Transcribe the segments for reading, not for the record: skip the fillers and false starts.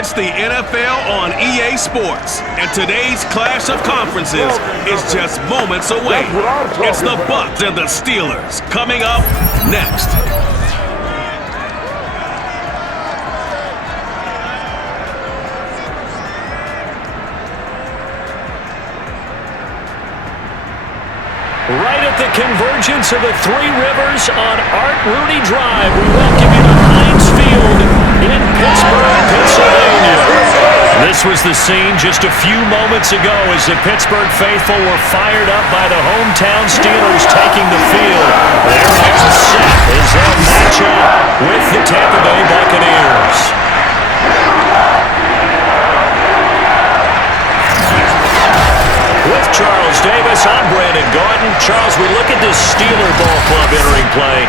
It's the NFL on EA Sports, and today's clash of conferences is just moments away. It's the Bucs and the Steelers coming up next. Right at the convergence of the Three Rivers on Art Rooney Drive, we welcome you to Heinz Field in Pittsburgh, Pennsylvania. This was the scene just a few moments ago as the Pittsburgh faithful were fired up by the hometown Steelers taking the field. Their next set is they'll match up with the Tampa Bay Buccaneers. With Charles Davis, I'm Brandon Gordon. Charles, we look at this Steeler ball club entering play.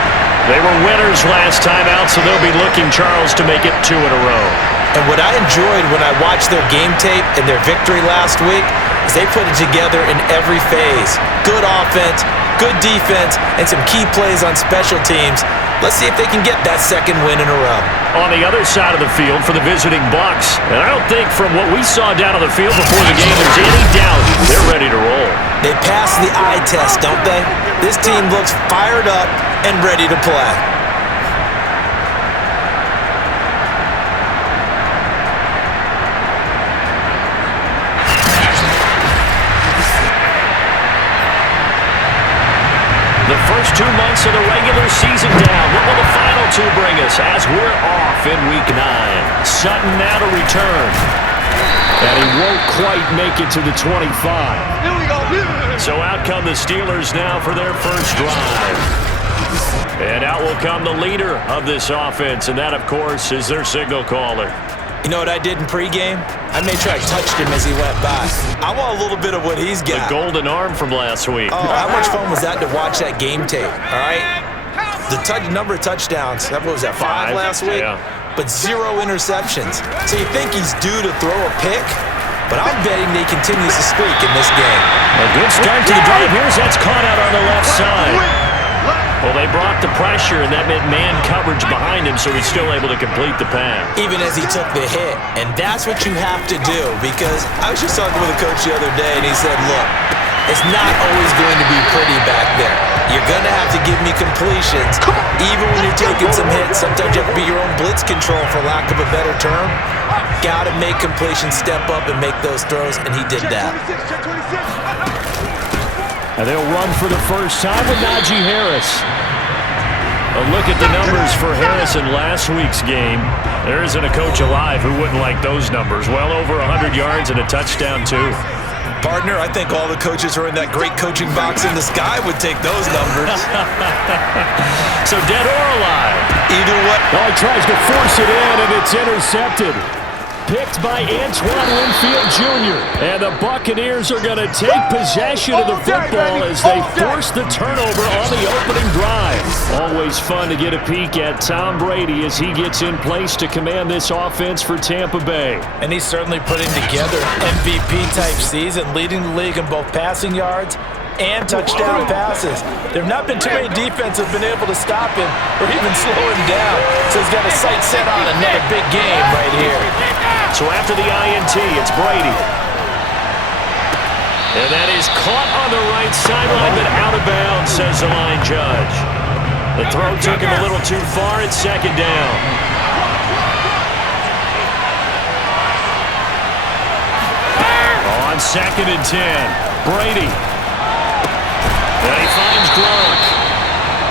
They were winners last time out, so they'll be looking, Charles, to make it 2 in a row. And what I enjoyed when I watched their game tape and their victory last week is they put it together in every phase. Good offense, good defense, and some key plays on special teams. Let's see if they can get that second win in a row. On the other side of the field for the visiting Bucs, and I don't think from what we saw down on the field before the game there's any doubt they're ready to roll. They pass the eye test, don't they? This team looks fired up and ready to play. The first 2 months of the regular season down. What will the final 2 bring us as we're off in Week 9? Sutton now to return. And he won't quite make it to the 25. Here we go. So out come the Steelers now for their first drive. And out will come the leader of this offense, and that, of course, is their signal caller. You know what I did in pregame? I made sure I touched him as he went by. I want a little bit of what he's got. The golden arm from last week. Oh, how much fun was that to watch that game tape, all right? The number of touchdowns, what was that, 5 last week? Yeah. But 0 interceptions. So you think he's due to throw a pick? But I'm betting they continues to streak in this game. A good start to the drive. Here's that's caught out on the left side. Well, they brought the pressure, and that meant man coverage behind him, so he's still able to complete the pass. Even as he took the hit. And that's what you have to do, because I was just talking with a coach the other day, and he said, look, it's not always going to be pretty back there. You're going to have to give me completions. Even when you're taking some hits, sometimes you have to be your own blitz control, for lack of a better term. Got to make completions, step up, and make those throws, and he did that. And they'll run for the first time with Najee Harris. A look at the numbers for Harris in last week's game. There isn't a coach alive who wouldn't like those numbers. Well over 100 yards and a touchdown, too. Partner, I think all the coaches who are in that great coaching box in the sky would take those numbers. So dead or alive? Either way. Oh, he tries to force it in, and it's intercepted. Picked by Antoine Winfield Jr. And the Buccaneers are going to take possession of the football as they force the turnover on the opening drive. Always fun to get a peek at Tom Brady as he gets in place to command this offense for Tampa Bay. And he's certainly putting together an MVP-type season, leading the league in both passing yards and touchdown passes. There have not been too many defenses that have been able to stop him or even slow him down. So he's got a sight set on another big game right here. So after the INT, it's Brady. And that is caught on the right sideline, but out of bounds, says the line judge. The throw took him a little too far. It's second down. On 2nd and 10, Brady. And he finds Gronk.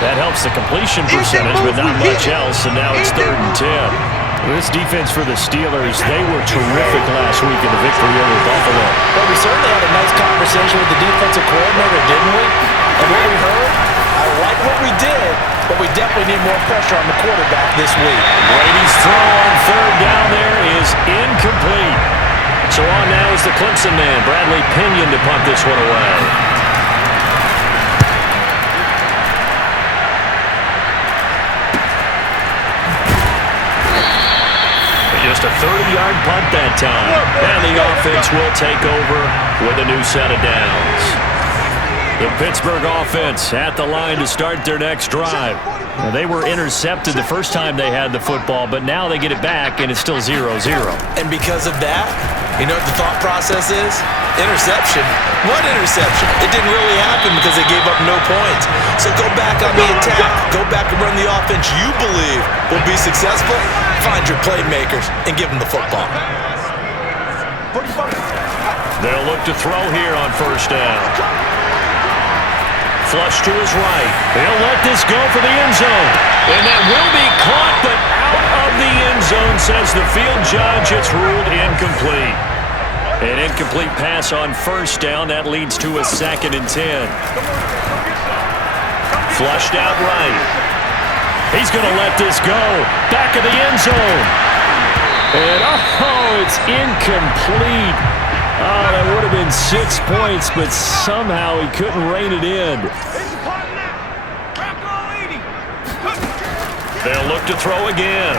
That helps the completion percentage, but not much else, and now it's 3rd and 10. This defense for the Steelers, they were terrific last week in the victory over Buffalo. Well, we certainly had a nice conversation with the defensive coordinator, didn't we? And what we heard, I like what we did, but we definitely need more pressure on the quarterback this week. Brady's throw on 3rd down there is incomplete. So on now is the Clemson man, Bradley Pinion, to punt this one away. Just a 30-yard punt that time. And the offense will take over with a new set of downs. The Pittsburgh offense at the line to start their next drive. Now, they were intercepted the first time they had the football, but now they get it back, and it's still 0-0. And because of that, you know what the thought process is? Interception. What interception? It didn't really happen because they gave up no points. So go back on the attack. Go back and run the offense you believe will be successful. Find your playmakers and give them the football. They'll look to throw here on first down. Flush to his right. They'll let this go for the end zone. And that will be caught, but out of the end zone, says the field judge. It's ruled incomplete. An incomplete pass on first down. That leads to a 2nd and 10. Flushed out right. He's going to let this go. Back of the end zone. And, it's incomplete. Oh, that would have been 6 points, but somehow he couldn't rein it in. They'll look to throw again.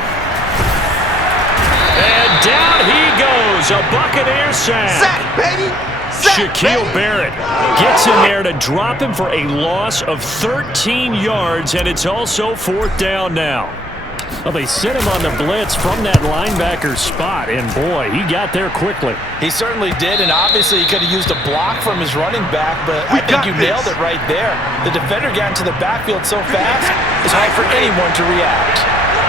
And down he goes. A Buccaneer sack. Sack, baby. Sack, Shaquille baby. Barrett gets in there to drop him for a loss of 13 yards, and it's also 4th down now. Well, they sent him on the blitz from that linebacker spot, and boy, he got there quickly. He certainly did, and obviously he could have used a block from his running back, but I think you nailed it right there. The defender got into the backfield so fast, it's hard for anyone to react.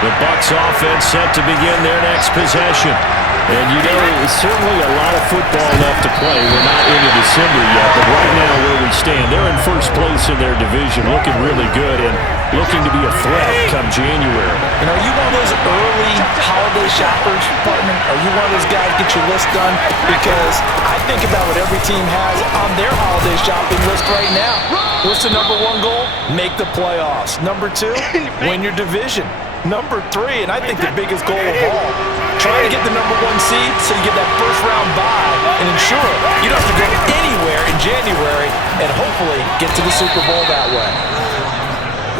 The Bucs offense set to begin their next possession. And you know, it's certainly a lot of football left to play. We're not into December yet, but right now where we stand, they're in first place in their division, looking really good and looking to be a threat come January. And are you one of those early holiday shoppers, partner? Are you one of those guys get your list done? Because I think about what every team has on their holiday shopping list right now. What's the number 1 goal? Make the playoffs. Number 2, win your division. Number 3, and I think the biggest goal of all, try to get the number 1 seed so you get that first round bye and ensure you don't have to go anywhere in January and hopefully get to the Super Bowl that way.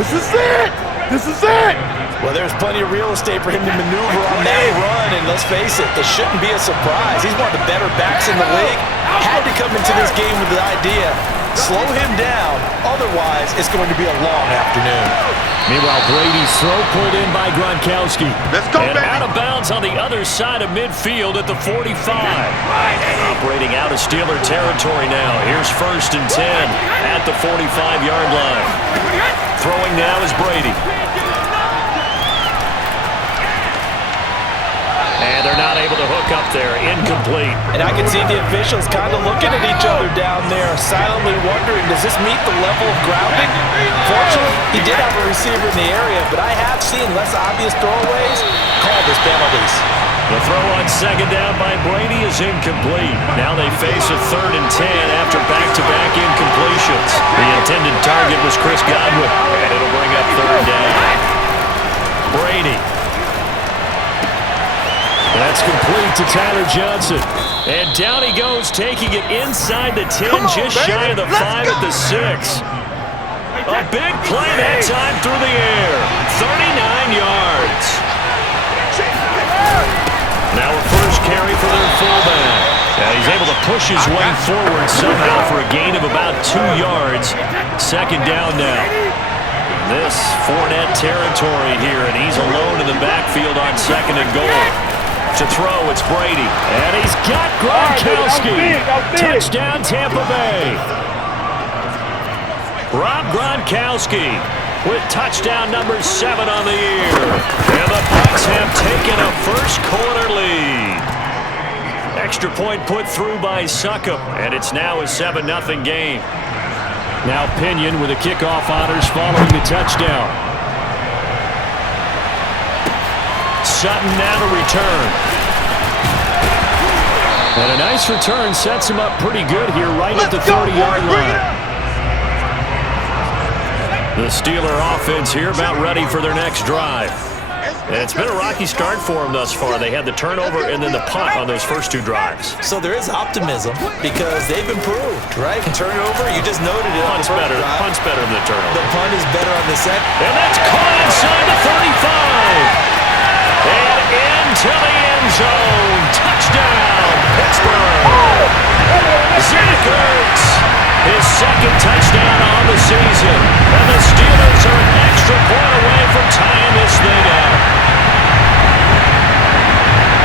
This is it. This is it. Well, there's plenty of real estate for him to maneuver on that run, and let's face it, it shouldn't be a surprise. He's one of the better backs in the league. Had to come into this game with the idea, slow him down, otherwise it's going to be a long afternoon. Meanwhile, Brady's throw pulled in by Gronkowski. Let's go, and baby. out of bounds on the other side of midfield at the 45. Operating out of Steeler territory now. Here's 1st and 10 at the 45-yard line. Throwing now is Brady. And they're not able to hook up there. Incomplete. And I can see the officials kind of looking at each other down there, silently wondering, does this meet the level of grounding? Fortunately, he did have a receiver in the area, but I have seen less obvious throwaways called as penalties. The throw on 2nd down by Brady is incomplete. Now they face a 3rd and 10 after back-to-back incompletions. The intended target was Chris Godwin, and it'll bring up 3rd down. Brady. That's complete to Tyler Johnson. And down he goes, taking it inside the 10, just shy of the 5 at the 6. A big play that time through the air. 39 yards. Now a first carry for their fullback. And he's able to push his way forward somehow for a gain of about 2 yards. 2nd down now. This Fournette territory here, and he's alone in the backfield on 2nd and goal. To throw, it's Brady. And he's got Gronkowski. Touchdown, Tampa Bay. Rob Gronkowski with touchdown number 7 on the year. And the Bucs have taken a first-quarter lead. Extra point put through by Succop, and it's now a 7-0 game. Now Pinion with the kickoff honors following the touchdown. Sutton now to return. And a nice return sets him up pretty good here right at the 30-yard line. The Steeler offense here about ready for their next drive. And it's been a rocky start for them thus far. They had the turnover and then the punt on those first 2 drives. So there is optimism because they've improved, right? Turnover, you just noted it. Punt's better. Punt's better than the turnover. The punt is better on the second. And that's caught inside the 35. And into the end zone. Touchdown, Pittsburgh. Zach Ertz his second touchdown on the season. And the Steelers are an extra point away from tying this thing up.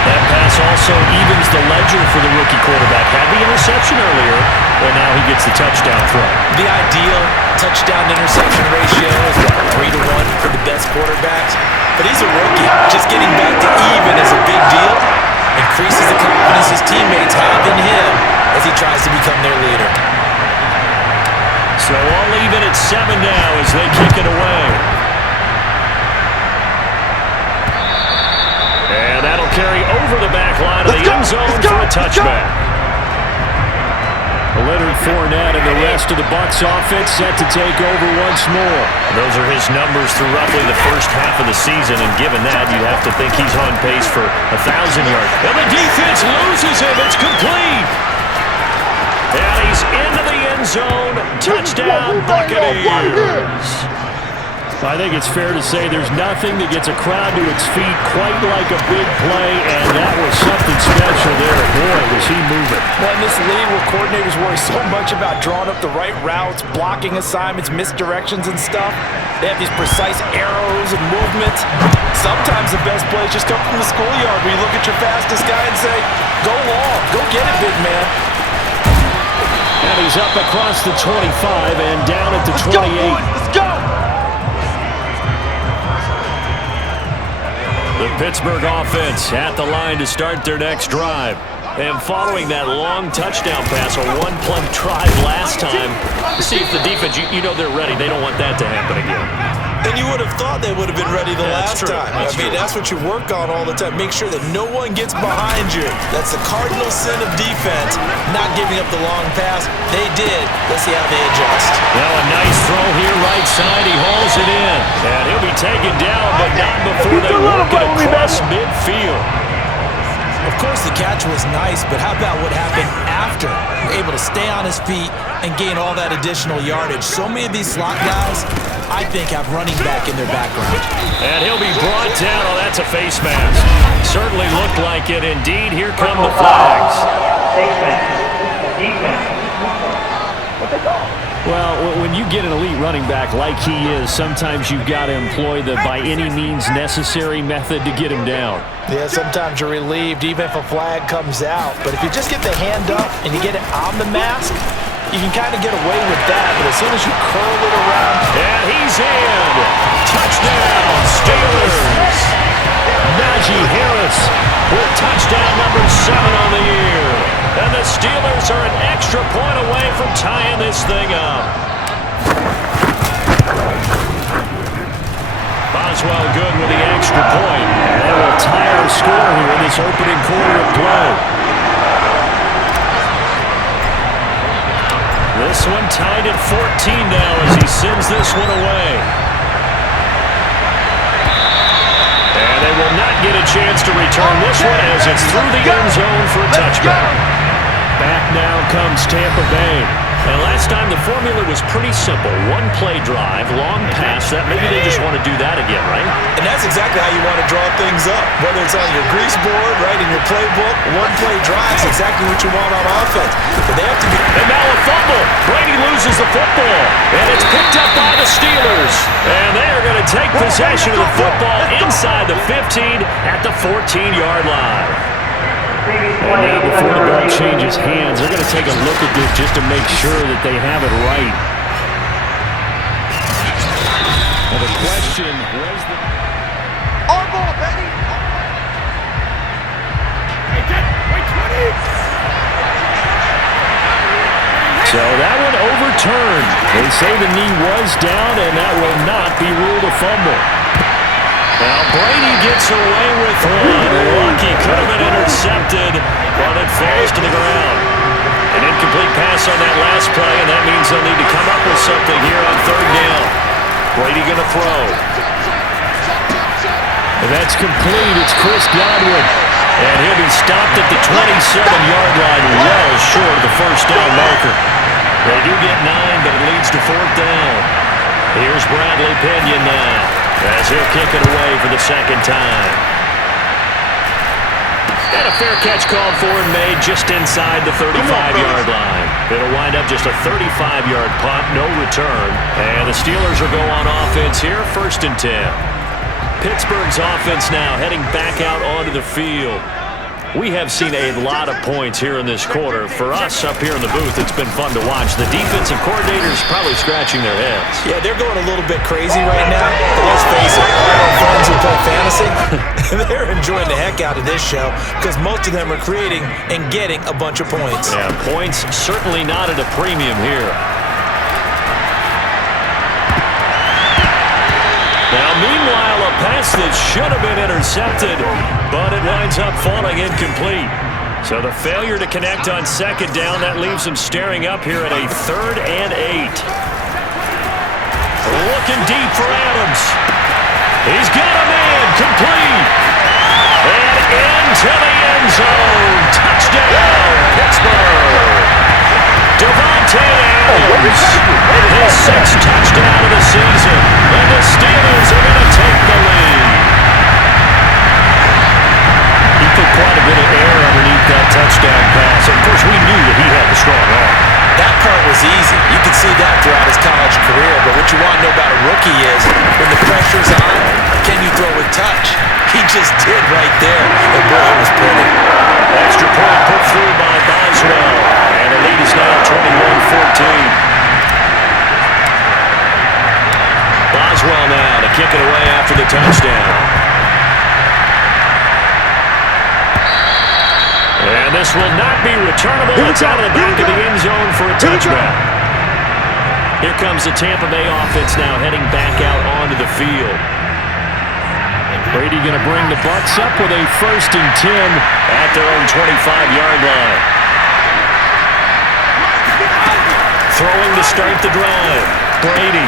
That pass also evens the ledger for the rookie quarterback. Had the interception earlier, and now he gets the touchdown throw. The ideal touchdown-interception ratio is, 3-to-1 for the best quarterbacks? But he's a rookie. Just getting back to even is a big deal. Increases the confidence his teammates have in him as he tries to become their leader. So all even at 7 now as they kick it away. And that'll carry over the back line of the end zone for a touchback. Leonard Fournette and the rest of the Bucs offense set to take over once more. Those are his numbers through roughly the first half of the season, and given that, you have to think he's on pace for 1,000 yards. And the defense loses him. It's complete. And he's into the end zone. Touchdown, Buccaneers. I think it's fair to say there's nothing that gets a crowd to its feet quite like a big play, and that was something special there. Boy, was he moving. Well, in this league where coordinators worry so much about drawing up the right routes, blocking assignments, misdirections and stuff, they have these precise arrows and movements. Sometimes the best plays just come from the schoolyard where you look at your fastest guy and say, go long, go get it, big man. And he's up across the 25 and down at the 28. Let's go! The Pittsburgh offense at the line to start their next drive. And following that long touchdown pass, a one-play drive last time, see if the defense, you know they're ready. They don't want that to happen again. And you would have thought they would have been ready the last time. That's what you work on all the time. Make sure that no one gets behind you. That's the cardinal sin of defense, not giving up the long pass. They did. Let's see how they adjust. Well, a nice throw here right side. He hauls it in. And he'll be taken down, but not before they work it across midfield. Of course, the catch was nice, but how about what happened after? Able to stay on his feet and gain all that additional yardage. So many of these slot guys, I think, have running back in their background. And he'll be brought down. Oh, that's a face mask. Certainly looked like it. Indeed, here come the flags. Face mask. Defense. What they call? Well, when you get an elite running back like he is, sometimes you've got to employ the by any means necessary method to get him down. Yeah, sometimes you're relieved even if a flag comes out. But if you just get the hand up and you get it on the mask, you can kind of get away with that. But as soon as you curl it around... And he's in! Touchdown, Steelers! Najee Harris with touchdown number 7 on the year. And the Steelers are an extra point away from tying this thing up. Boswell good with the extra point. And they will tie our score here in this opening quarter of play. This one tied at 14 now as he sends this one away. And they will not get a chance to return this one as it's through the end zone for a touchback. Back now comes Tampa Bay. And last time the formula was pretty simple. One play drive, long pass. That maybe they just want to do that again, right? And that's exactly how you want to draw things up. Whether it's on your grease board, right, in your playbook, one play drive is exactly what you want on offense. But they have to be... And now a fumble. Brady loses the football. And it's picked up by the Steelers. And they are going to take possession of the football inside the 15 at the 14-yard line. And now before the ball changes hands, they're going to take a look at this just to make sure that they have it right. Well, the question was the... On ball, baby! Wait, 20! So that one overturned. They say the knee was down, and that will not be ruled a fumble. Now Brady gets away with one. Lucky could have been intercepted, but it falls to the ground. An incomplete pass on that last play, and that means they'll need to come up with something here on third down. Brady going to throw. That's complete. It's Chris Godwin. And he'll be stopped at the 27-yard line, well short of the first down marker. They do get 9, but it leads to fourth down. Here's Bradley Pinion now, as he'll kick it away for the second time. And a fair catch called for and made just inside the 35-yard line. It'll wind up just a 35-yard punt, no return. And the Steelers will go on offense here, 1st and 10. Pittsburgh's offense now heading back out onto the field. We have seen a lot of points here in this quarter. For us up here in the booth, it's been fun to watch. The defensive coordinators probably scratching their heads. Yeah, they're going a little bit crazy right now. But let's face it, all our friends who play fantasy, they're enjoying the heck out of this show because most of them are creating and getting a bunch of points. Yeah, points certainly not at a premium here. Now, meanwhile, a pass that should have been intercepted, but it winds up falling incomplete. So the failure to connect on 2nd down, that leaves them staring up here at a 3rd and 8. Looking deep for Adams. He's got a man, complete. And into the end zone. Touchdown, Pittsburgh. Devontae Adams, his 6th touchdown of the season, and the Steelers are going to take the lead. He put quite a bit of air underneath that touchdown pass. Of course, we knew that he had the strong arm. That part was easy. You could see that throughout his college career, but what you want to know about a rookie is when the pressure's on, can you throw with touch? He just did right there, and boy, it was pretty. Extra point put through by Boswell, and the lead is now 21-14. Boswell now to kick it away after the touchdown. And this will not be returnable. It's out of the back of the end zone for a touchback. Here comes the Tampa Bay offense now heading back out onto the field. Brady going to bring the Bucs up with a 1st and 10 at their own 25-yard line. Throwing to start the drive. Brady.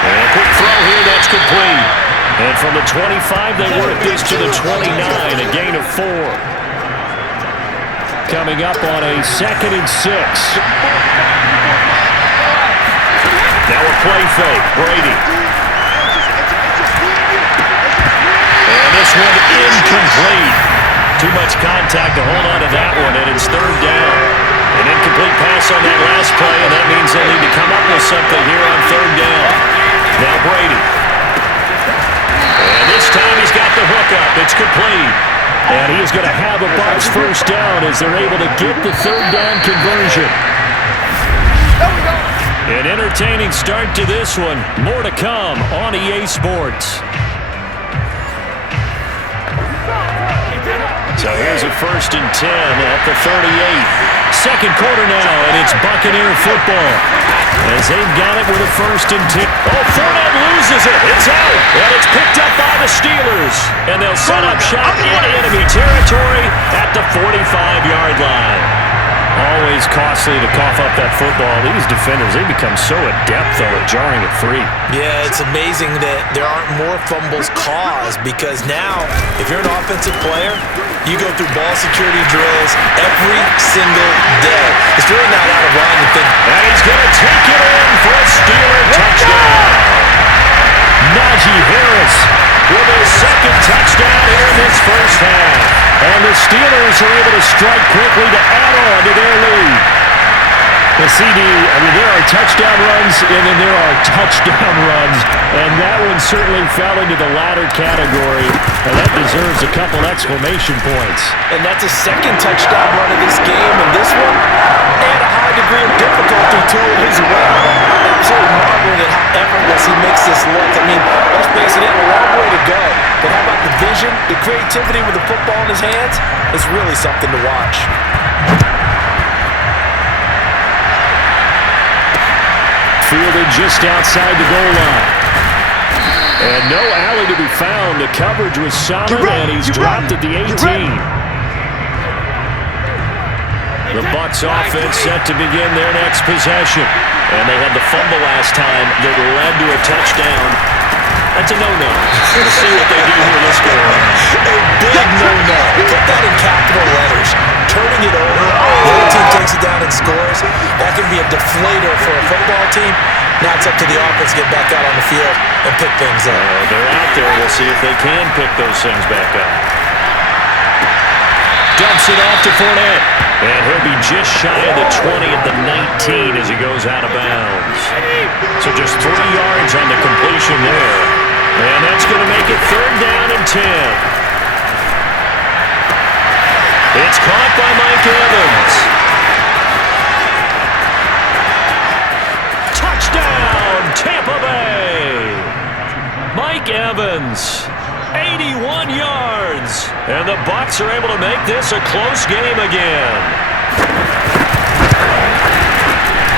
And a quick throw here, that's complete. And from the 25, they work this to the 29, a gain of 4. Coming up on a 2nd and 6. Now a play fake. Brady. And this one incomplete. Too much contact to hold on to that one, and it's 3rd down. An incomplete pass on that last play, and that means they'll need to come up with something here on 3rd down. Now Brady. And this time he's got the hookup. It's complete. And he is going to have a Bucs 1st down as they're able to get the 3rd down conversion. An entertaining start to this one. More to come on EA Sports. So here's a 1st and 10 at the 38. 2nd quarter now, and it's Buccaneer football. As they've got it with a 1st and 10. Oh, Fournette loses it. It's out. And it's picked up by the Steelers. And they'll set up shop in enemy territory at the 45-yard line. Always costly to cough up that football. These defenders, they become so adept, though, at jarring it free. Yeah, it's amazing that there aren't more fumbles caused because now, if you're an offensive player, you go through ball security drills every single day. It's really not out of line to think. And he's going to take it in for a Steeler touchdown. Najee Harris with his 2nd touchdown here in this 1st half. And the Steelers are able to strike quickly to add on to their lead. The CD, there are touchdown runs, and then there are touchdown runs. And that one certainly fell into the latter category. And that deserves a couple exclamation points. And that's a 2nd touchdown run of this game. And this one, and a high degree of difficulty to it as well. Absolutely marveling at how effortless he makes this look. Let's face it, he had a long way to go. But how about the vision, the creativity with the football in his hands? It's really something to watch. Fielded just outside the goal line. And no alley to be found. The coverage was solid, and he's dropped at the 18. The Bucs offense set to begin their next possession. And they had the fumble last time that led to a touchdown. That's a no-no. We'll see what they do here this go around. A big no-no. Put that in capital letters. Turning it over, the other team takes it down and scores. That can be a deflator for a football team. Now it's up to the offense to get back out on the field and pick things up. They're out there. We'll see if they can pick those things back up. dumps it off to Fournette. And he'll be just shy of the 20 at the 19 as he goes out of bounds. So just 3 yards on the completion there. And that's going to make it 3rd down and 10. It's caught by Mike Evans. Touchdown, Tampa Bay. Mike Evans, 81 yards. And the Bucs are able to make this a close game again.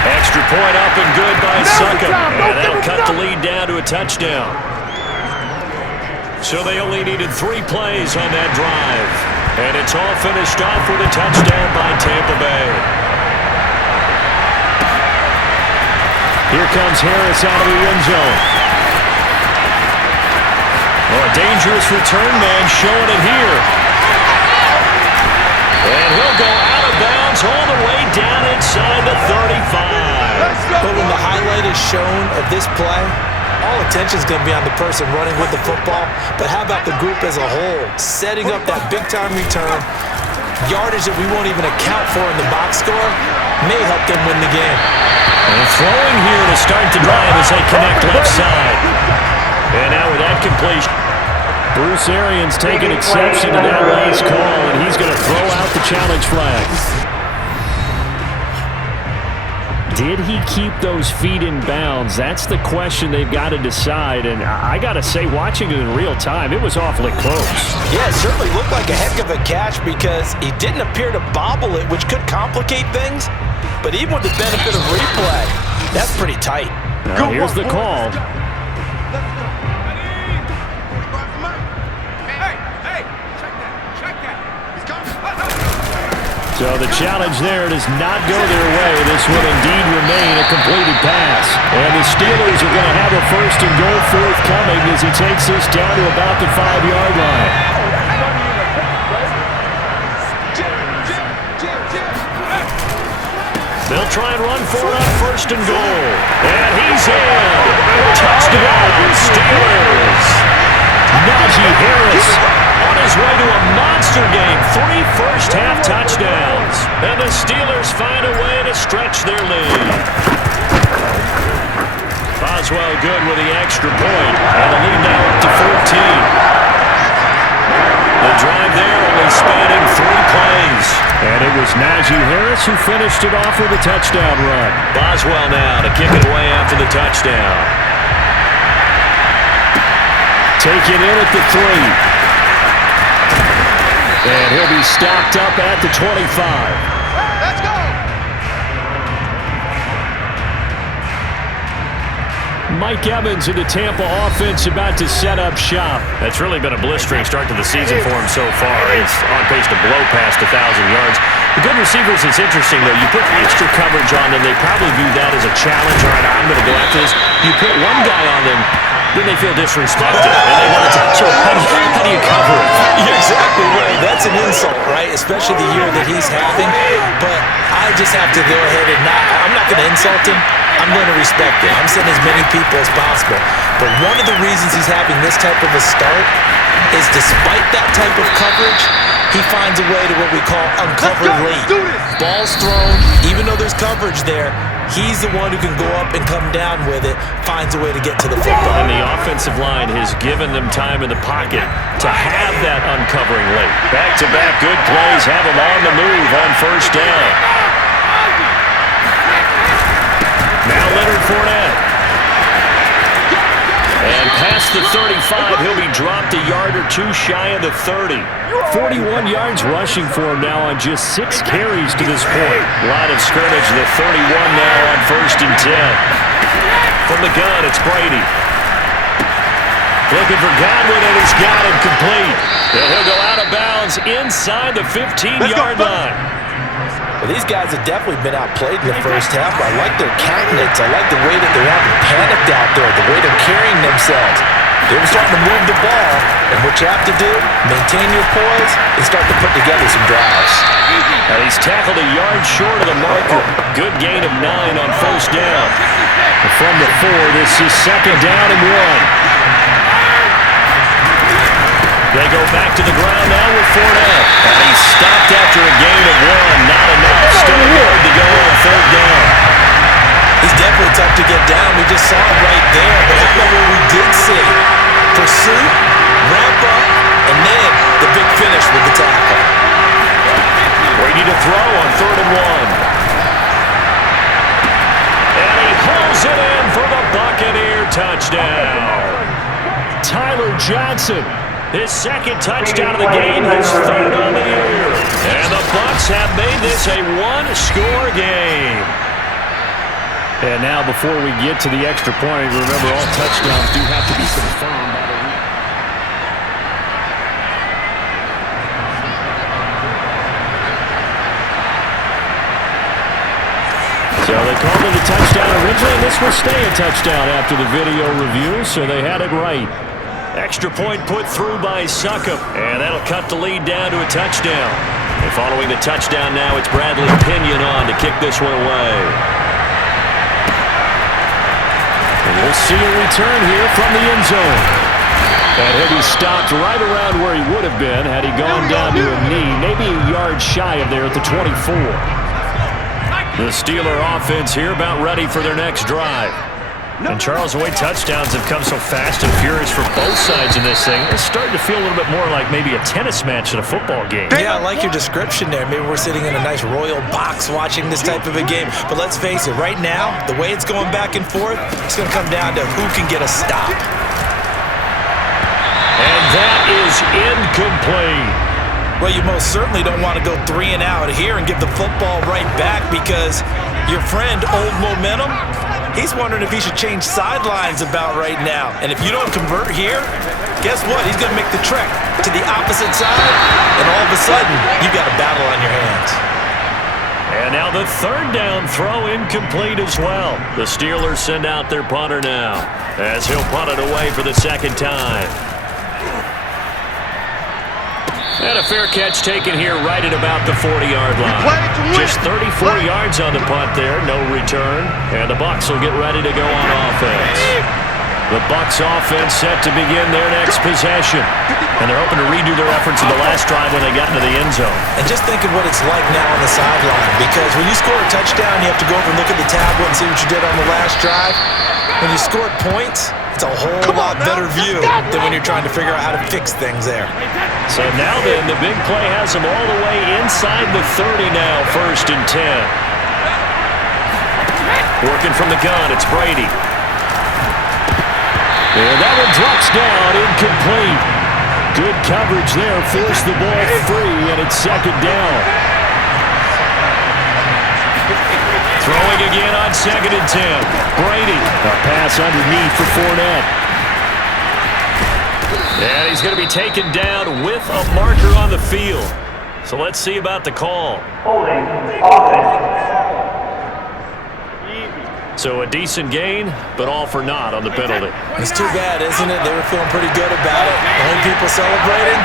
Extra point up and good by Succop. And that'll cut the lead down to a touchdown. So they only needed 3 plays on that drive. And it's all finished off with a touchdown by Tampa Bay. Here comes Harris out of the end zone. Oh, a dangerous return man showing it here. And he'll go out of bounds all the way down inside the 35. But when the highlight is shown of this play, all attention is going to be on the person running with the football. But how about the group as a whole? Setting up that big-time return, yardage that we won't even account for in the box score, may help them win the game. And throwing here to start the drive as they connect left side. And now with that completion, Bruce Arians taking exception to that last call, and he's going to throw out the challenge flag. Did he keep those feet in bounds? That's the question they've got to decide. And I got to say, watching it in real time, it was awfully close. Yeah, it certainly looked like a heck of a catch because he didn't appear to bobble it, which could complicate things. But even with the benefit of replay, that's pretty tight. Now, here's the call. So the challenge there does not go their way. This will indeed remain a completed pass. And the Steelers are going to have a 1st and goal forthcoming as he takes this down to about the 5-yard line. They'll try and run for it on 1st and goal. And he's in. Touchdown, Steelers. Najee Harris on his way to a monster game. 3 first-half touchdowns. And the Steelers find a way to stretch their lead. Boswell good with the extra point. And the lead now up to 14. The drive there only spanning 3 plays. And it was Najee Harris who finished it off with a touchdown run. Boswell now to kick it away after the touchdown. Take it in at the 3. And he'll be stopped up at the 25. Let's go! Mike Evans in the Tampa offense about to set up shop. That's really been a blistering start to the season for him so far. He's on pace to blow past 1,000 yards. The good receivers, it's interesting, though. You put extra coverage on them, they probably view that as a challenge. All right, I'm going to go after this. You put one guy on them, then they feel disrespected, and they want to touch him. How do you cover it? You're exactly right. That's an insult, right? Especially the year that he's having. But I just have to go ahead and I'm not going to insult him. I'm going to respect it. I'm sending as many people as possible. But one of the reasons he's having this type of a start is despite that type of coverage, he finds a way to what we call uncover late. Ball's thrown, even though there's coverage there, he's the one who can go up and come down with it, finds a way to get to the football. And the offensive line has given them time in the pocket to have that uncovering late. Back-to-back good plays have them on the move on 1st down. Now Leonard Fournette. And past the 35, he'll be dropped a yard or 2 shy of the 30. 41 yards rushing for him now on just 6 carries to this point. Line of scrimmage, the 31 now on 1st and 10. From the gun, it's Brady. Looking for Godwin, and he's got him complete. And he'll go out of bounds inside the 15-yard line. Well, these guys have definitely been outplayed in the 1st half. I like their countenance. I like the way that they're having panicked out there, the way they're carrying themselves. They were starting to move the ball, and what you have to do, maintain your poise and start to put together some drives. And he's tackled a yard short of the marker. Good gain of 9 on 1st down. From the 4, this is 2nd down and 1. They go back to the ground now with Fournette. And he's stopped after a gain of 1. Not enough. Still a yard to go on third down. He's definitely tough to get down. We just saw it right there. But how about what we did see? Pursuit, ramp up, and then the big finish with the tackle. Brady to throw on 3rd and 1. And he hauls it in for the Buccaneer touchdown. Tyler Johnson, his 2nd touchdown of the game, his 3rd on the year. And the Bucs have made this a 1-score game. And now before we get to the extra point, remember all touchdowns do have to be confirmed by the league. So they called it a touchdown originally, and this will stay a touchdown after the video review, so they had it right. Extra point put through by Succop, and that'll cut the lead down to a touchdown. And following the touchdown now, it's Bradley Pinion on to kick this one away. And we'll see a return here from the end zone. And he'll be stopped right around where he would have been had he gone down to a knee, maybe a yard shy of there at the 24. The Steeler offense here about ready for their next drive. And Charles, the way touchdowns have come so fast and furious for both sides in this thing, it's starting to feel a little bit more like maybe a tennis match at a football game. Yeah, I like your description there. Maybe we're sitting in a nice royal box watching this type of a game. But let's face it, right now, the way it's going back and forth, it's going to come down to who can get a stop. And that is incomplete. Well, you most certainly don't want to go 3 and out here and give the football right back because your friend, Old Momentum, he's wondering if he should change sidelines about right now. And if you don't convert here, guess what? He's going to make the trek to the opposite side, and all of a sudden, you've got a battle on your hands. And now the 3rd down throw incomplete as well. The Steelers send out their punter now as he'll punt it away for the 2nd time. And a fair catch taken here right at about the 40-yard line. Just 34 yards on the punt there, no return. And the Bucs will get ready to go on offense. The Bucs offense set to begin their next possession. And they're hoping to redo their efforts in the last drive when they got into the end zone. And just think of what it's like now on the sideline. Because when you score a touchdown, you have to go over and look at the tablet and see what you did on the last drive. When you scored points, it's a whole lot better view than when you're trying to figure out how to fix things there. So now then, the big play has them all the way inside the 30 now, 1st and 10. Working from the gun, it's Brady. And that one drops down, incomplete. Good coverage there, forced the ball free, and it's 2nd down. Throwing again on 2nd and 10. Brady, a pass underneath for Fournette. And he's going to be taken down with a marker on the field. So let's see about the call. Holding offense. So a decent gain, but all for naught on the penalty. It's too bad, isn't it? They were feeling pretty good about it. The only people celebrating,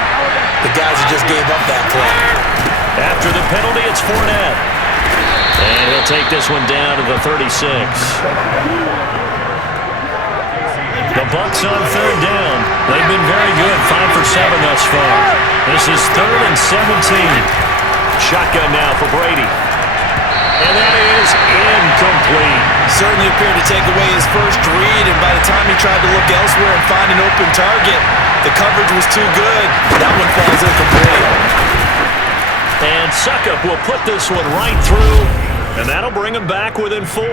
the guys who just gave up that play. After the penalty, it's Fournette. And he'll take this one down to the 36. The Bucs on 3rd down. They've been very good, 5 for 7 thus far. This is 3rd and 17. Shotgun now for Brady. And that is incomplete. Certainly appeared to take away his first read, and by the time he tried to look elsewhere and find an open target, the coverage was too good. That one falls incomplete. And Succop will put this one right through, and that'll bring him back within 4.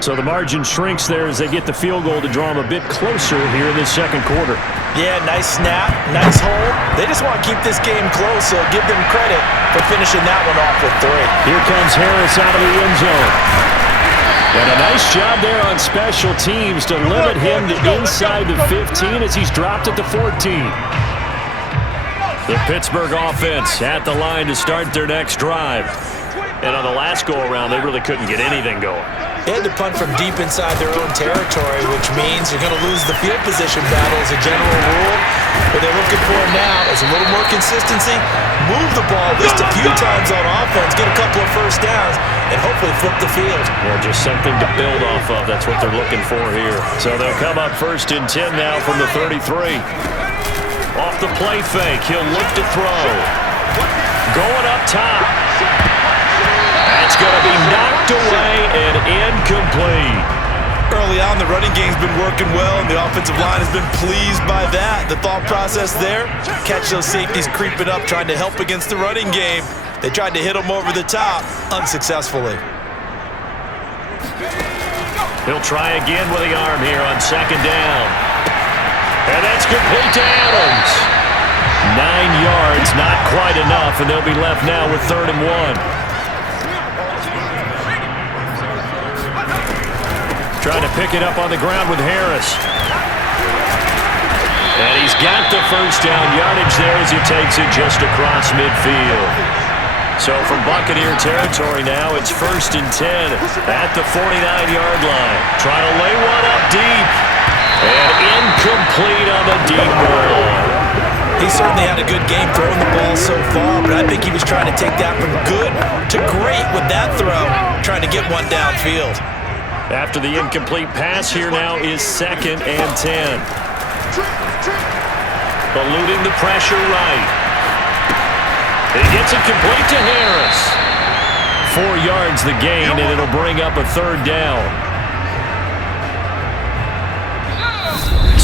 So the margin shrinks there as they get the field goal to draw him a bit closer here in this 2nd quarter. Yeah, nice snap, nice hold. They just want to keep this game close, so give them credit for finishing that one off with 3. Here comes Harris out of the end zone. And a nice job there on special teams to limit him to inside the 15 as he's dropped at the 14. The Pittsburgh offense at the line to start their next drive. And on the last go-around, they really couldn't get anything going. They had to punt from deep inside their own territory, which means you're going to lose the field position battle as a general rule. What they're looking for now is a little more consistency, move the ball at least a few times on offense, get a couple of first downs, and hopefully flip the field. Yeah, just something to build off of. That's what they're looking for here. So they'll come up 1st and 10 now from the 33. Off the play fake, he'll look to throw. Going up top. That's going to be knocked away and incomplete. Early on, the running game's been working well, and the offensive line has been pleased by that. The thought process there, catch those safeties creeping up, trying to help against the running game. They tried to hit them over the top, unsuccessfully. He'll try again with the arm here on second down. And that's complete to Adams. 9 yards, not quite enough, and they'll be left now with 3rd and 1. Trying to pick it up on the ground with Harris. And he's got the first down yardage there as he takes it just across midfield. So from Buccaneer territory now, it's 1st and 10 at the 49-yard line. Trying to lay one up deep. And incomplete on the deep ball. He certainly had a good game throwing the ball so far, but I think he was trying to take that from good to great with that throw, trying to get one downfield. After the incomplete pass, here now is 2nd and 10. Eluding the pressure right. He gets it complete to Harris. 4 yards the gain, and it'll bring up a 3rd down.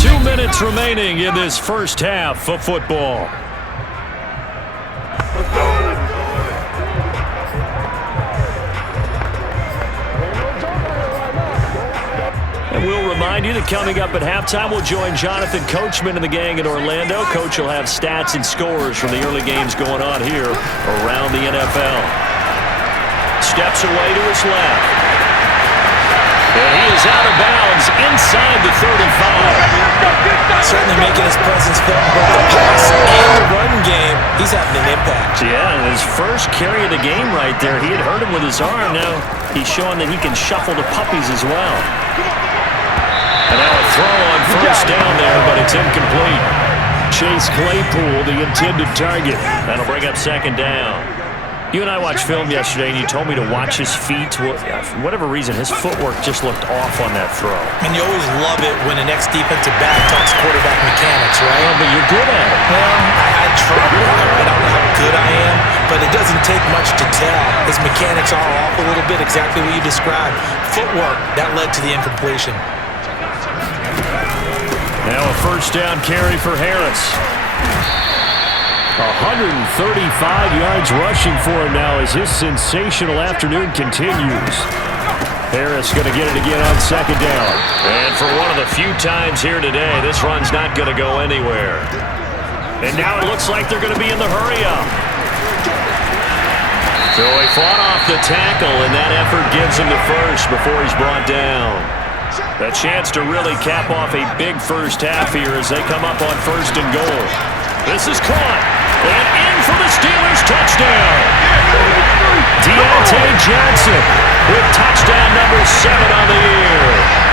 2 minutes remaining in this first half of football. And we'll remind you that coming up at halftime, we'll join Jonathan Coachman and the gang in Orlando. Coach will have stats and scores from the early games going on here around the NFL. Steps away to his left. And he is out of bounds inside the 35. Certainly making his presence felt in both the pass and the run game. He's having an impact. Yeah, his first carry of the game right there, he had hurt him with his arm. Now he's showing that he can shuffle the puppies as well. And now a throw on first down there, but it's incomplete. Chase Claypool, the intended target. That'll bring up 2nd down. You and I watched film yesterday, and you told me to watch his feet. For whatever reason, his footwork just looked off on that throw. And you always love it when an ex-defensive back talks quarterback mechanics, right? Well, but you're good at it. Well, I try. I don't know how good I am, but it doesn't take much to tell. His mechanics are off a little bit, exactly what you described. Footwork, that led to the incompletion. Now a first down carry for Harris. 135 yards rushing for him now as his sensational afternoon continues. Harris going to get it again on 2nd down. And for one of the few times here today, this run's not going to go anywhere. And now it looks like they're going to be in the hurry-up. So he fought off the tackle, and that effort gives him the first before he's brought down. A chance to really cap off a big first half here as they come up on 1st and goal. This is caught, and in for the Steelers touchdown. Deontay Johnson with touchdown number 7 on the year.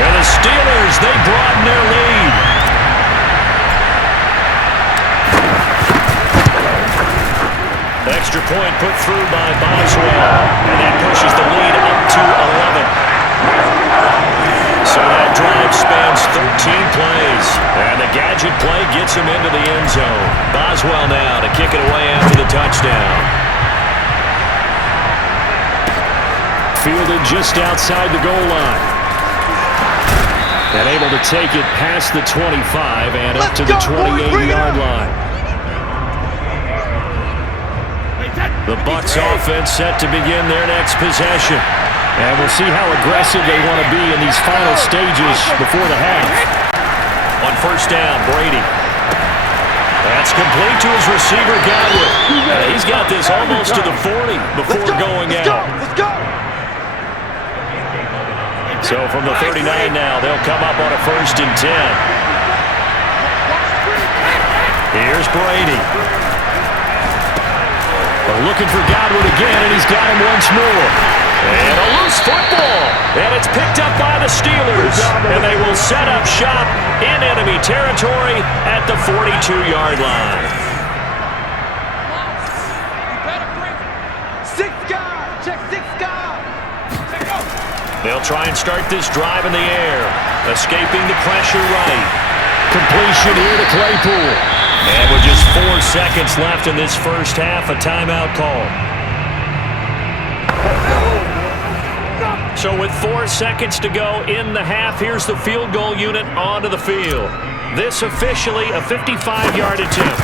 And the Steelers, they broaden their lead. Extra point put through by Boswell, and that pushes the lead up to 11. So that drive spans 13 plays, and the gadget play gets him into the end zone. Boswell now to kick it away after the touchdown. Fielded just outside the goal line. And able to take it past the 25 and up to the 28-yard line. The Bucs offense set to begin their next possession. And we'll see how aggressive they want to be in these final stages before the half. On first down, Brady. That's complete to his receiver, Godwin. He's got this almost to the 40 before going out. Let's go! So from the 39 now, they'll come up on a 1st and 10. Here's Brady. Looking for Godwin again, and he's got him once more. And a loose football. And it's picked up by the Steelers. And they will set up shop in enemy territory at the 42-yard line. Six guard! Check 6 guard! They'll try and start this drive in the air. Escaping the pressure right. Completion here to Claypool. And with just 4 seconds left in this first half, a timeout call. So with 4 seconds to go in the half, here's the field goal unit onto the field. This officially a 55-yard attempt.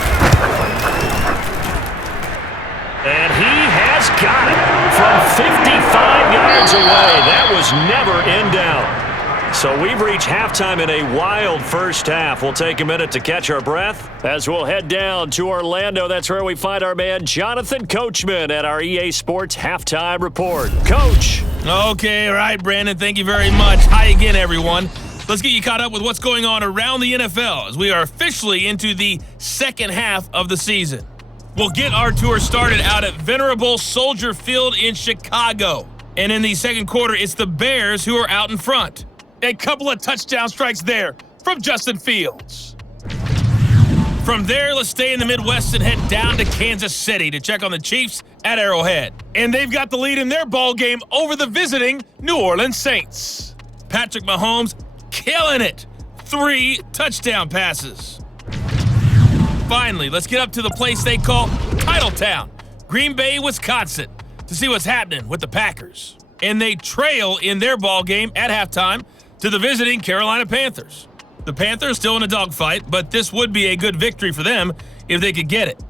And he has got it from 55 yards away. That was never in doubt. So we've reached halftime in a wild first half. We'll take a minute to catch our breath as we'll head down to Orlando. That's where we find our man Jonathan Coachman at our EA Sports Halftime Report. Coach. Okay, all right, Brandon. Thank you very much. Hi again, everyone. Let's get you caught up with what's going on around the NFL as we are officially into the second half of the season. We'll get our tour started out at Venerable Soldier Field in Chicago. And in the second quarter, it's the Bears who are out in front. A couple of touchdown strikes there from Justin Fields. From there, let's stay in the Midwest and head down to Kansas City to check on the Chiefs at Arrowhead. And they've got the lead in their ball game over the visiting New Orleans Saints. Patrick Mahomes killing it. 3 touchdown passes. Finally, let's get up to the place they call Titletown, Green Bay, Wisconsin, to see what's happening with the Packers. And they trail in their ball game at halftime to the visiting Carolina Panthers. The Panthers still in a dogfight, but this would be a good victory for them if they could get it.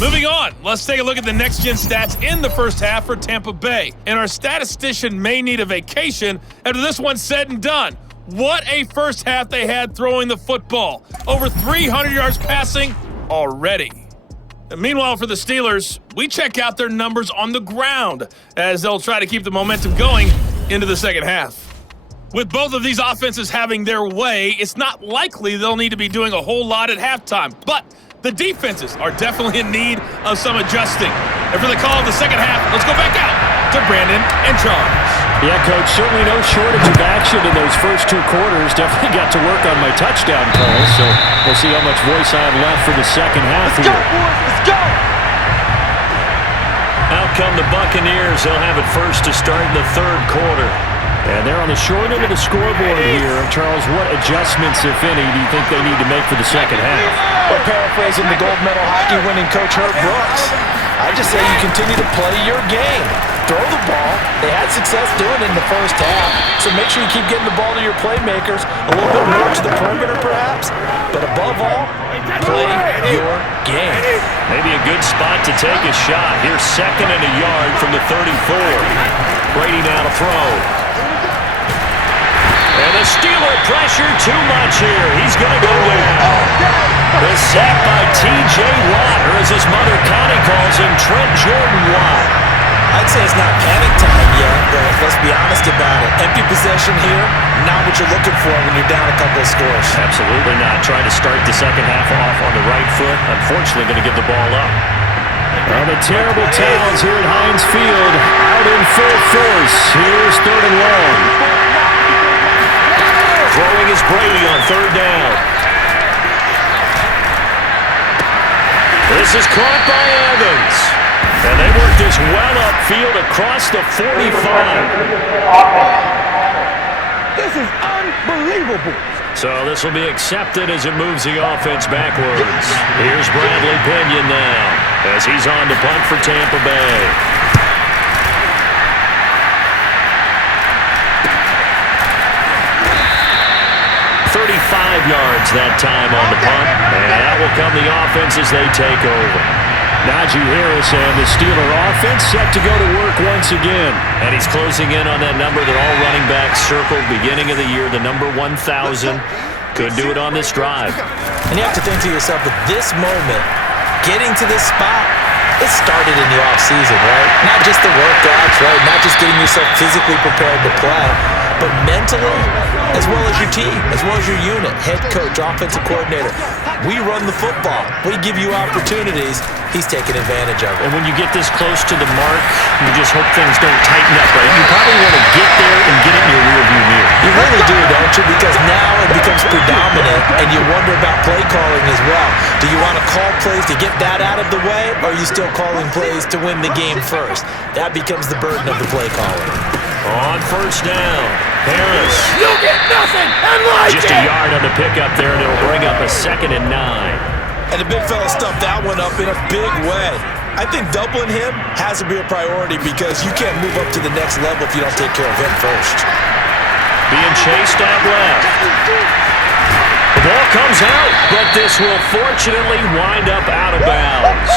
Moving on, let's take a look at the next-gen stats in the first half for Tampa Bay. And our statistician may need a vacation after this one's said and done. What a first half they had throwing the football. Over 300 yards passing already. And meanwhile, for the Steelers, we check out their numbers on the ground as they'll try to keep the momentum going into the second half. With both of these offenses having their way, it's not likely they'll need to be doing a whole lot at halftime. But the defenses are definitely in need of some adjusting. And for the call of the second half, let's go back out to Brandon and Charles. Yeah, Coach, certainly no shortage of action in those first 2 quarters. Definitely got to work on my touchdown calls, so we'll see how much voice I have left for the second half here. Let's go, boys. Let's go. Out come the Buccaneers. They'll have it first to start the third quarter. And they're on the short end of the scoreboard here. Charles, what adjustments, if any, do you think they need to make for the second half? Well, paraphrasing the gold medal hockey winning coach Herb Brooks, I just say you continue to play your game. Throw the ball. They had success doing it in the first half, so make sure you keep getting the ball to your playmakers, a little bit more to the perimeter perhaps, but above all, play your game. Maybe a good spot to take a shot. Here's 2nd and a yard from the 34. Brady now to throw. And the Steeler pressure too much here. He's going to go down. The sack by T.J. Watt, or as his mother Connie calls him, Trent Jordan Watt. I'd say it's not panic time yet, but let's be honest about it. Empty possession here, not what you're looking for when you're down a couple of scores. Absolutely not. Trying to start the second half off on the right foot. Unfortunately, going to give the ball up. Well, the terrible towns here at Heinz Field out in full force. Here's 3rd and long. Throwing is Brady on 3rd down. This is caught by Evans. And they work this well upfield across the 45. This is unbelievable. So this will be accepted as it moves the offense backwards. Here's Bradley Pinion now as he's on to punt for Tampa Bay. Yards that time on the punt, and that will come the offense as they take over. Najee Harris and the Steeler offense set to go to work once again. And he's closing in on that number that all running backs circled beginning of the year, the number 1,000. Could do it on this drive. And you have to think to yourself that this moment, getting to this spot, it started in the offseason, right? Not just the workouts, right? Not just getting yourself physically prepared to play, but mentally, as well as your team, as well as your unit, head coach, offensive coordinator. We run the football. We give you opportunities. He's taking advantage of it. And when you get this close to the mark, you just hope things don't tighten up, right? You probably want to get there and get it in your rearview mirror. You really do, don't you? Because now it becomes predominant, and you wonder about play calling as well. Do you want to call plays to get that out of the way, or are you still calling plays to win the game first? That becomes the burden of the play caller. On 1st down, Harris. You get nothing and like Just a yard on the pickup there, and it'll bring up a 2nd and 9. And the big fella stuffed that one up in a big way. I think doubling him has to be a priority because you can't move up to the next level if you don't take care of him first. Being chased out left. The ball comes out, but this will fortunately wind up out of bounds.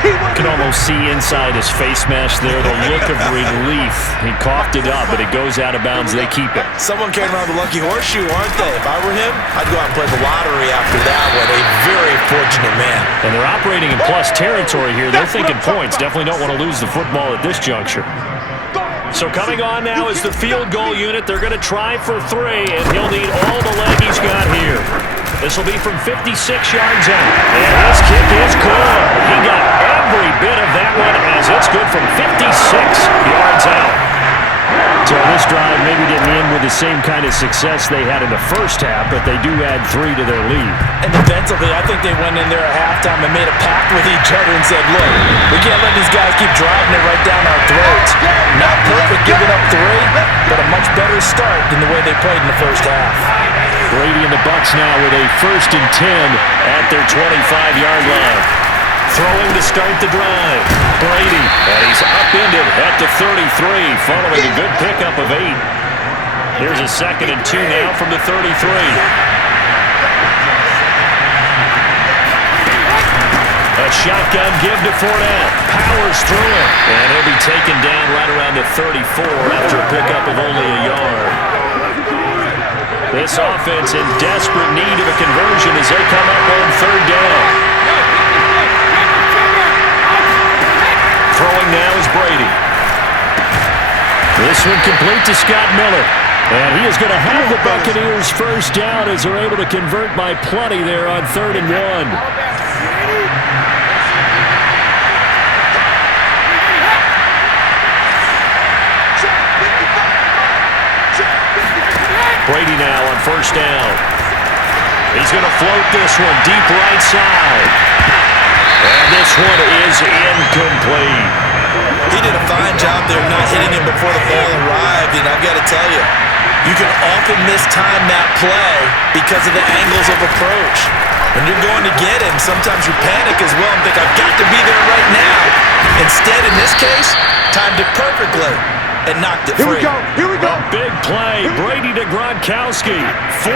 You can almost see inside his face mask there the look of relief. He coughed it up, but it goes out of bounds. They keep it. Someone came around the lucky horseshoe, aren't they? If I were him, I'd go out and play the lottery after that one. A very fortunate man. And they're operating in plus territory here. They're thinking points. Definitely don't want to lose the football at this juncture. So coming on now is the field goal unit. They're going to try for 3, and he'll need all the leg he's got here. This will be from 56 yards out. And this kick is good. He got every bit of that one as it's good from 56 yards out. So this drive maybe didn't end with the same kind of success they had in the first half, but they do add 3 to their lead. And defensively, I think they went in there at halftime and made a pact with each other and said, look, we can't let these guys keep driving it right down our throats. Not perfect giving up 3, but a much better start than the way they played in the first half. Brady and the Bucs now with a 1st and 10 at their 25-yard line. Throwing to start the drive. Brady, and he's upended at the 33, following a good pickup of 8. Here's a 2nd and 2 now from the 33. A shotgun give to Fournette. Powers through it. And he'll be taken down right around the 34 after a pickup of only a yard. This offense in desperate need of a conversion as they come up on 3rd down. Throwing now is Brady. This one complete to Scott Miller. And he is going to have the Buccaneers 1st down as they're able to convert by plenty there on 3rd and 1. Brady now on 1st down. He's going to float this one deep right side. And this one is incomplete. He did a fine job there not hitting him before the ball arrived, and I've got to tell you, you can often mistime that play because of the angles of approach. When you're going to get him, sometimes you panic as well and think, I've got to be there right now. Instead, in this case, timed it perfectly and knocked it free. Here we go. A big play. Brady to Gronkowski. 47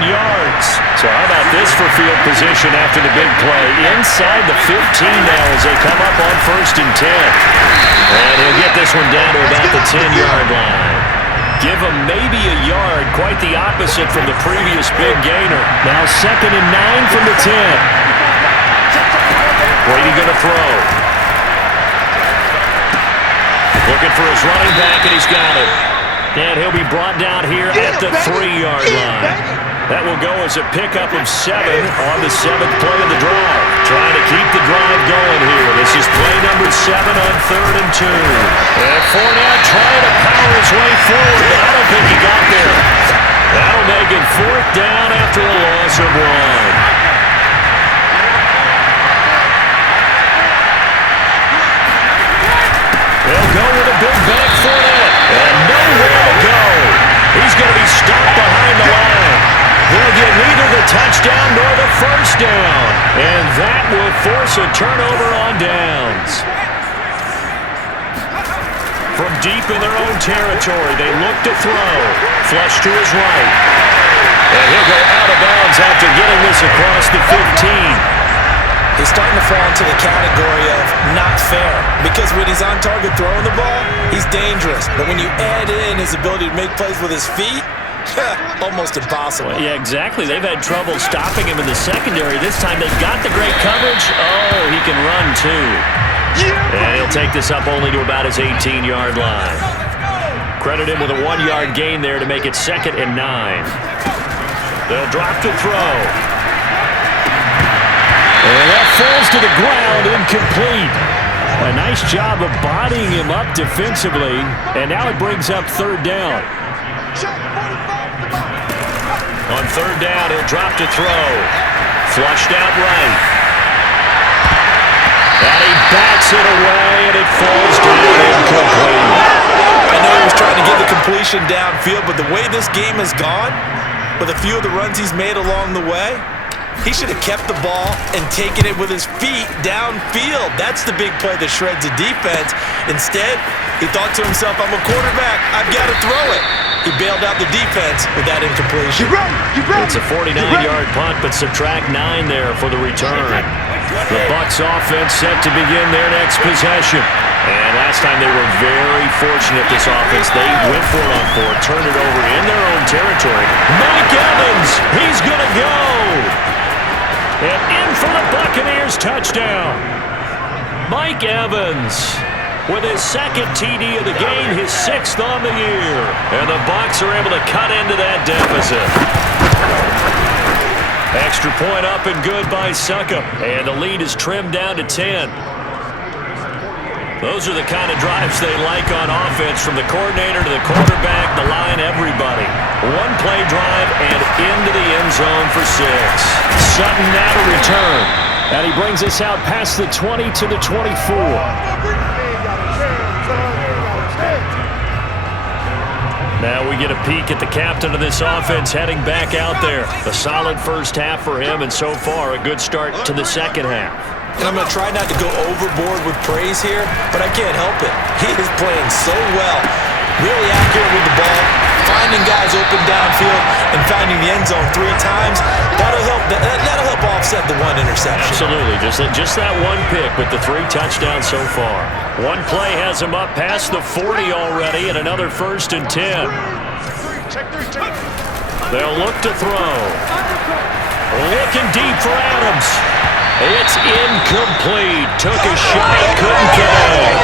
yards. So how about this for field position after the big play? Inside the 15 now as they come up on 1st and 10. And he'll get this one down to about the 10-yard line. Give him maybe a yard. Quite the opposite from the previous big gainer. Now 2nd and 9 from the 10. Brady going to throw. Looking for his running back, and he's got it. And he'll be brought down here at the 3-yard line. That will go as a pickup of 7 on the 7th play of the drive. Trying to keep the drive going here. This is play number 7 on 3rd and 2. And Fournette trying to power his way forward, but I don't think he got there. That'll make it 4th down after a loss of 1. They'll go with a big back Fournette, and nowhere to go. He's going to be stopped behind the line. They'll get neither the touchdown nor the 1st down, and that will force a turnover on downs. From deep in their own territory, they look to throw. Flush to his right. And he'll go out of bounds after getting this across the 15. He's starting to fall into the category of not fair because when he's on target throwing the ball, he's dangerous. But when you add in his ability to make plays with his feet, almost impossible. Well, yeah, exactly. They've had trouble stopping him in the secondary. This time they've got the great coverage. Oh, he can run too. And he'll take this up only to about his 18-yard line. Credit him with a 1-yard gain there to make it 2nd and 9. They'll drop to throw. And that falls to the ground, incomplete. A nice job of bodying him up defensively. And now it brings up 3rd down. On 3rd down, he'll drop to throw. Flushed out right. And he bats it away, and it falls down incomplete. I know he was trying to get the completion downfield, but the way this game has gone, with a few of the runs he's made along the way, he should have kept the ball and taken it with his feet downfield. That's the big play that shreds a defense. Instead, he thought to himself, I'm a quarterback, I've got to throw it. He bailed out the defense with that incompletion. It's a 49-yard punt, but subtract 9 there for the return. The Bucs offense set to begin their next possession. And last time they were very fortunate, this offense. They went for it on 4, turned it over in their own territory. Mike Evans, he's going to go. And in for the Buccaneers touchdown. Mike Evans with his second TD of the game, his 6th on the year. And the Bucs are able to cut into that deficit. Extra point up and good by Succop. And the lead is trimmed down to 10. Those are the kind of drives they like on offense, from the coordinator to the quarterback, the line, everybody. One-play drive and into the end zone for 6. Sutton now to return. And he brings us out past the 20 to the 24. Now we get a peek at the captain of this offense heading back out there. A solid first half for him, and so far a good start to the second half. And I'm going to try not to go overboard with praise here, but I can't help it. He is playing so well, really accurate with the ball, finding guys open downfield, and finding the end zone 3 times. That'll help offset the 1 interception. Absolutely, just that 1 pick, but the 3 touchdowns so far. One play has him up past the 40 already, and another 1st and 10. They'll look to throw. Looking deep for Adams. It's incomplete. Took a shot, couldn't connect.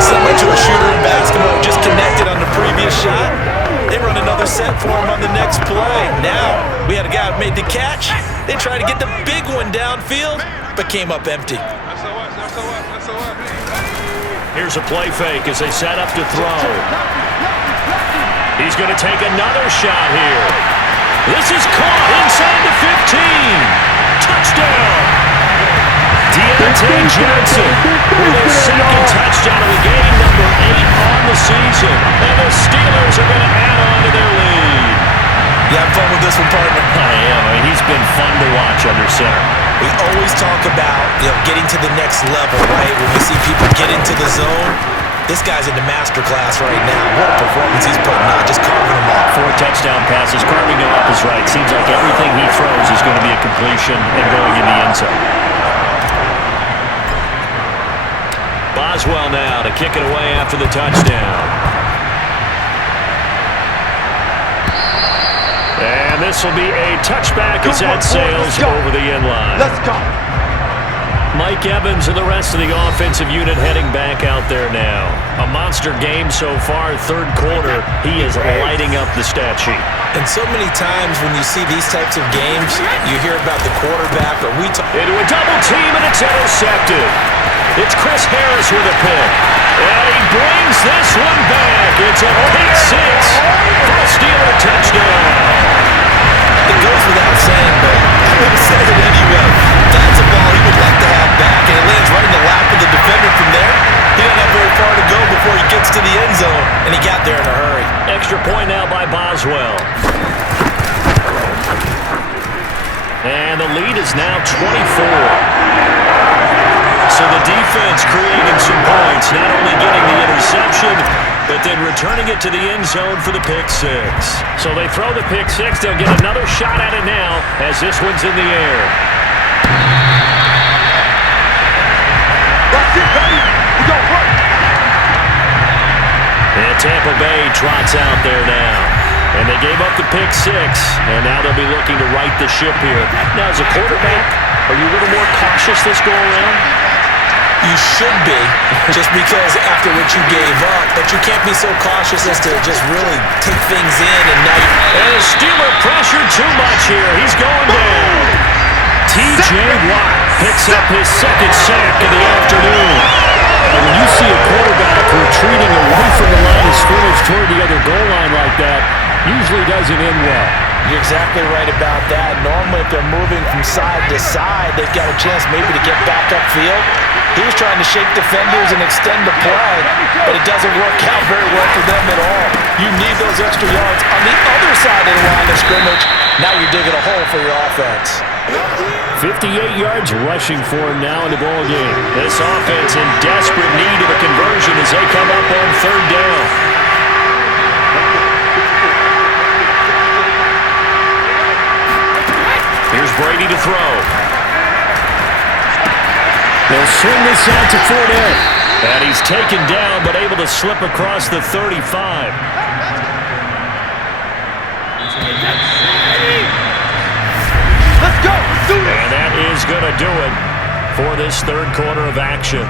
Similar to a shooter in basketball, just connected on the previous shot. They run another set for him on the next play. Now, we had a guy who made the catch. They tried to get the big one downfield, but came up empty. Here's a play fake as they set up to throw. He's going to take another shot here. This is caught inside the 15. Touchdown! Deontay Johnson with his 2nd touchdown of the game, number 8 on the season. And the Steelers are going to add on to their lead. You having fun with this one, partner? I am. I mean, he's been fun to watch under center. We always talk about, getting to the next level, right? When we see people get into the zone, this guy's in the master class right now. What a performance he's putting on, just carving them off. 4 touchdown passes, carving them up is right. Seems like everything he throws is going to be a completion and going in the end zone. Boswell now to kick it away after the touchdown. And this will be a touchback as that sails over the end line. Let's go. Mike Evans and the rest of the offensive unit heading back out there now. A monster game so far, 3rd quarter. He is lighting up the stat sheet. And so many times when you see these types of games, you hear about the quarterback, or into a double team, and it's intercepted. It's Chris Harris with a pick. And he brings this one back. It's a pick 6 for a Steeler touchdown. It goes without saying, but I'm going to say it anyway. That's a ball he would like to have back, and it lands right in the lap of the defender from there. He doesn't have very far to go before he gets to the end zone, and he got there in a hurry. Extra point now by Boswell. And the lead is now 24. So the defense creating some points, not only getting the interception, but then returning it to the end zone for the pick 6. So they throw the pick 6. They'll get another shot at it now as this one's in the air. That's it, baby. We got work. And Tampa Bay trots out there now. And they gave up the pick 6, and now they'll be looking to right the ship here. Now, as a quarterback, are you a little more cautious this go-around? You should be, just because after what you gave up, but you can't be so cautious as to just really take things in and now And the Steeler pressure too much here. He's going down. T.J. Watt picks up his 2nd sack of the afternoon. And when you see a quarterback retreating away from the line of scrimmage toward the other goal line like that, usually doesn't end well. You're exactly right about that. Normally, if they're moving from side to side, they've got a chance maybe to get back upfield. He was trying to shake defenders and extend the play, but it doesn't work out very well for them at all. You need those extra yards on the other side of the line of scrimmage. Now you're digging a hole for your offense. 58 yards rushing for him now in the ball game. This offense in desperate need of a conversion as they come up on third down. Here's Brady to throw. They'll swing this out to Fournette. And he's taken down, but able to slip across the 35. Let's go. Let's do this. And that is going to do it for this third quarter of action.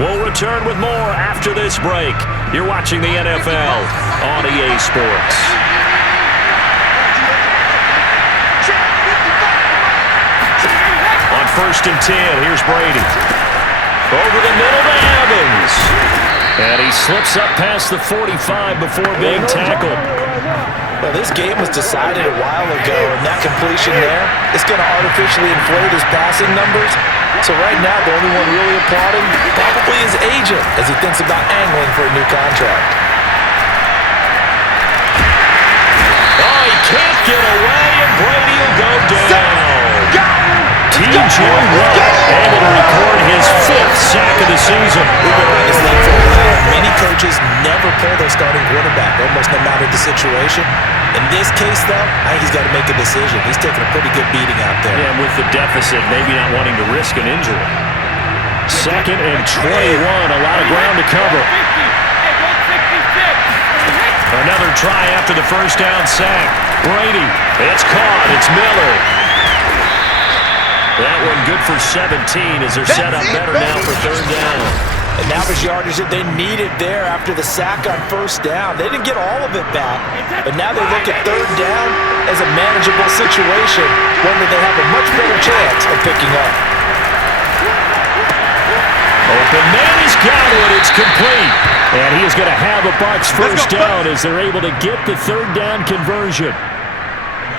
We'll return with more after this break. You're watching the NFL on EA Sports. On 1st and 10, here's Brady. Over the middle to Evans. And he slips up past the 45 before being tackled. Well, this game was decided a while ago, and that completion there is going to artificially inflate his passing numbers. So right now, the only one really applauding probably his agent as he thinks about angling for a new contract. Oh, he can't get away, and Brady will go down. T.J. Watt able to record his 5th sack of the season. We've been around this league for a while. Many coaches never pull their starting quarterback, almost no matter the situation. In this case, though, I think he's got to make a decision. He's taking a pretty good beating out there. Yeah, with the deficit, maybe not wanting to risk an injury. 2nd and 21, a lot of ground to cover. Another try after the first down sack. Brady, it's caught, it's Miller. That one good for 17 as they're set up better now for third down. And now his yardage that they needed there after the sack on first down. They didn't get all of it back, but now they look at third down as a manageable situation, one that they have a much better chance of picking up. Open man has got it. It's complete. And he is going to have a Bucs first down as they're able to get the third down conversion.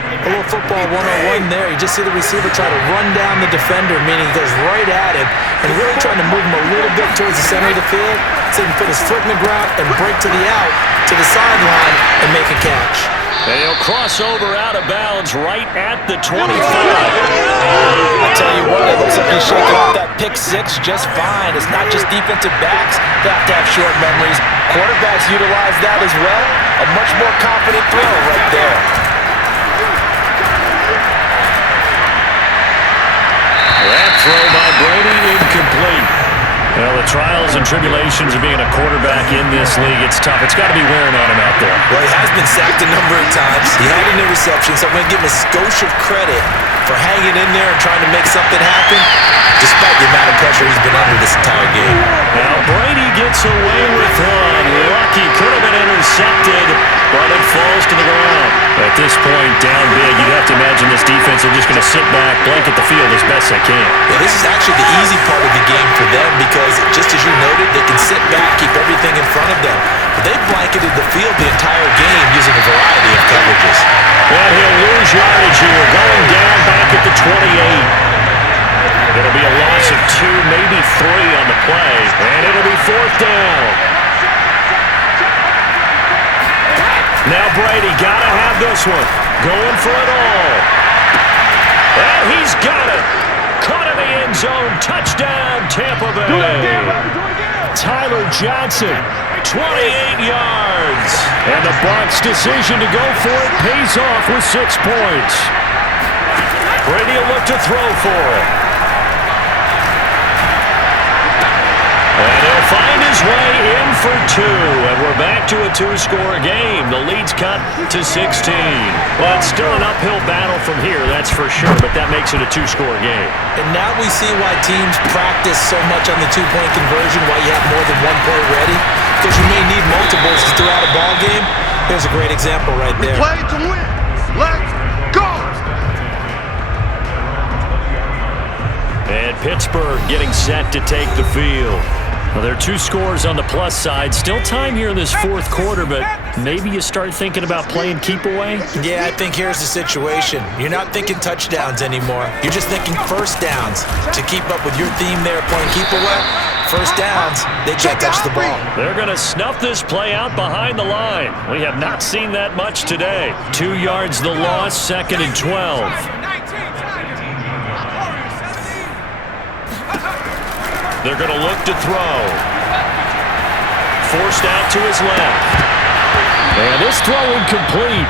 A little football 101 there. You just see the receiver try to run down the defender, meaning he goes right at him and really trying to move him a little bit towards the center of the field so he can put his foot in the ground and break to the out, to the sideline, and make a catch. And he'll cross over out of bounds right at the 25. I tell you what, it looks like he's shaking off that pick 6 just fine. It's not just defensive backs that have to have short memories. Quarterbacks utilize that as well. A much more confident throw right there. That throw by Brady incomplete. Well, the trials and tribulations of being a quarterback in this league, it's tough. It's got to be wearing on him out there. Well, he has been sacked a number of times. He had an interception, so I'm going to give him a skosh of credit for hanging in there and trying to make something happen, despite the amount of pressure he's been under this entire game. Now Brady gets away with one. Lucky, could have been intercepted, but it falls to the ground. At this point, down big, you'd have to imagine this defense are just going to sit back, blanket the field as best they can. Yeah, this is actually the easy part of the game for them because, just as you noted, they can sit back, keep everything in front of them. But they've blanketed the field the entire game using a variety of coverages. And he'll lose yardage here, going down back at the 28. It'll be a loss of 2, maybe 3 on the play, and it'll be 4th down. Now Brady got to have this one, going for it all. And he's got it. Caught in the end zone, touchdown Tampa Bay. Tyler Johnson, 28 yards. And the Bucs' decision to go for it pays off with 6 points. Brady will look to throw for it. And he'll find his way in for 2. And we're back to a 2-score game. The lead's cut to 16. Well, it's still an uphill battle from here, that's for sure, but that makes it a 2-score game. And now we see why teams practice so much on the 2-point conversion, why you have more than 1 play ready, because you may need multiples to throw out a ball game. Here's a great example right there. We play to win. Let's go. And Pittsburgh getting set to take the field. Well, there are 2 scores on the plus side. Still time here in this fourth quarter, but maybe you start thinking about playing keep away? Yeah, I think here's the situation. You're not thinking touchdowns anymore. You're just thinking first downs. To keep up with your theme there, playing keep away, first downs, they can't touch the ball. They're going to snuff this play out behind the line. We have not seen that much today. 2 yards the loss, 2nd and 12. They're going to look to throw. Forced out to his left. And this throw incomplete.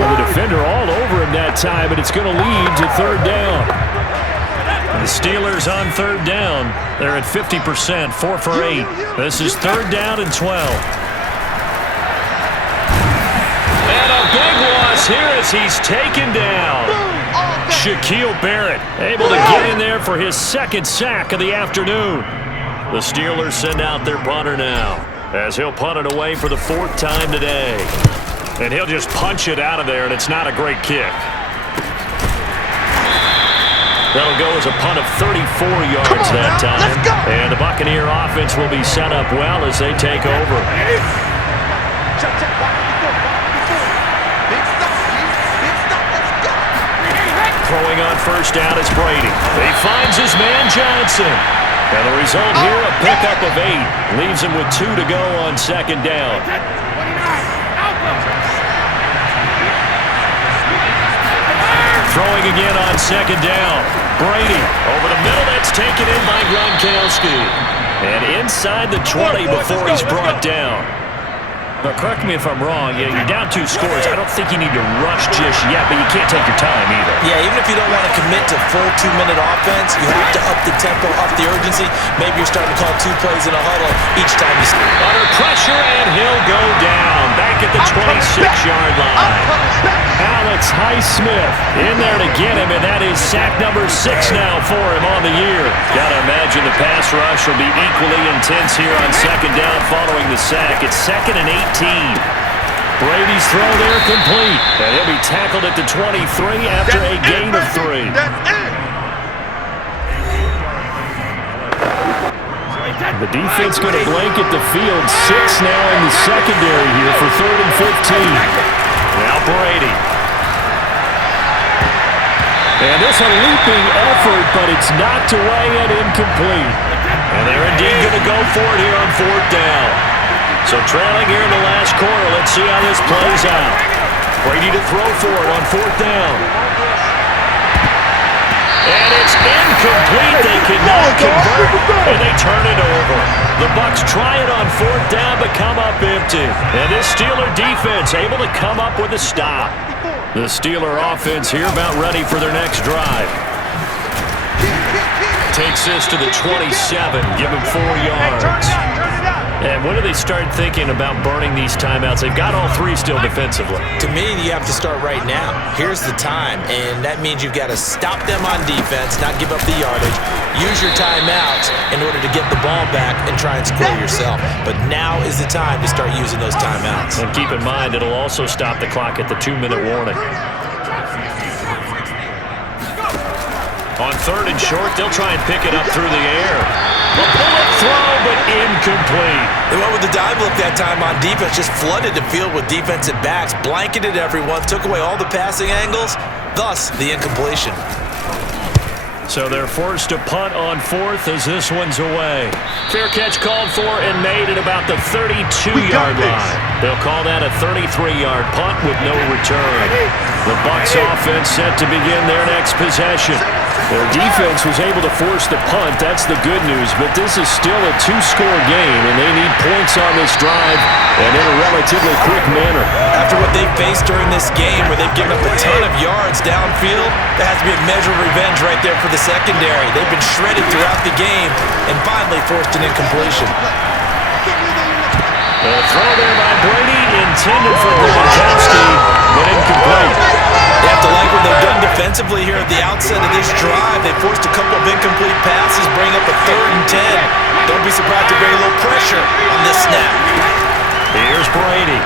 Well, the defender all over him that time, but it's going to lead to 3rd down. The Steelers on 3rd down. They're at 50%, 4 for 8. This is 3rd down and 12. And a big loss here as he's taken down. Shaquille Barrett able to get in there for his 2nd sack of the afternoon. The Steelers send out their punter now as he'll punt it away for the 4th time today. And he'll just punch it out of there, and it's not a great kick. That'll go as a punt of 34 yards that time. And the Buccaneer offense will be set up well as they take over. Throwing on 1st down is Brady. He finds his man Johnson. And the result here, a pickup of 8. Leaves him with 2 to go on 2nd down. Throwing again on 2nd down. Brady over the middle. That's taken in by Gronkowski. And inside the 20 before he's brought down. But correct me if I'm wrong, you're down 2 scores. I don't think you need to rush just yet, but you can't take your time either. Yeah, even if you don't want to commit to full 2-minute offense, you have to up the tempo, up the urgency. Maybe you're starting to call 2 plays in a huddle each time you snap. Under pressure, and he'll go down. Back at the 26-yard line. Alex Highsmith in there to get him, and that is sack number 6 now for him on the year. Got to imagine the pass rush will be equally intense here on 2nd down following the sack. It's 2nd and 18. Brady's throw there complete, and he'll be tackled at the 23 after a gain of 3. The defense going to blanket the field. 6 now in the secondary here for 3rd and 15. Now Brady. And this a leaping effort, but it's knocked away and incomplete. And they're indeed going to go for it here on 4th down. So trailing here in the last quarter. Let's see how this plays out. Brady to throw for it on 4th down. And it's incomplete. They cannot convert, and they turn it over. The Bucs try it on 4th down, but come up empty. And this Steeler defense able to come up with a stop. The Steeler offense here about ready for their next drive. Takes this to the 27, give him 4 yards. And when do they start thinking about burning these timeouts? They've got all 3 still defensively. To me, you have to start right now. Here's the time, and that means you've got to stop them on defense, not give up the yardage. Use your timeouts in order to get the ball back and try and score yourself. But now is the time to start using those timeouts. And keep in mind, it'll also stop the clock at the 2-minute warning. On 3rd and short, they'll try and pick it up through the air. A bullet throw, but incomplete. They went with the dive look that time on defense, just flooded the field with defensive backs, blanketed everyone, took away all the passing angles, thus the incompletion. So they're forced to punt on 4th as this one's away. Fair catch called for and made at about the 32-yard line. They'll call that a 33-yard punt with no return. The Bucs offense set to begin their next possession. Their defense was able to force the punt. That's the good news. But this is still a 2-score game, and they need points on this drive and in a relatively quick manner. After what they faced during this game where they've given up a ton of yards downfield, that has to be a measure of revenge right there for the secondary. They've been shredded throughout the game and finally forced an incompletion. A throw there by Brady, intended for Gronkowski, but incomplete. They have to like what they've done defensively here at the outset of this drive. They forced a couple of incomplete passes, bring up a 3rd and 10. Don't be surprised to bring a little pressure on this snap. Here's Brady.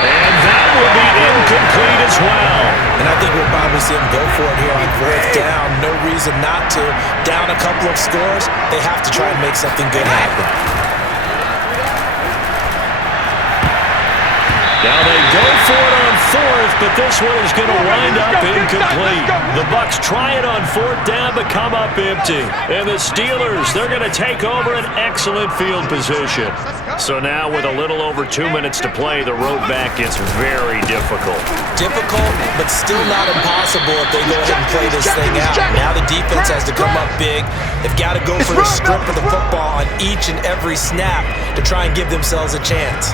And that will be incomplete as well. And I think what Bob was we see them go for it here on 4th down. No reason not to. Down a couple of scores, they have to try and make something good happen. Now they go for it on 4th, but this one is going to wind up incomplete. The Bucs try it on 4th down, but come up empty. And the Steelers, they're going to take over an excellent field position. So now with a little over 2 minutes to play, the road back gets very difficult. Difficult, but still not impossible if they go ahead and play this thing out. Now the defense has to come up big. They've got to go for the strip of the football on each and every snap to try and give themselves a chance.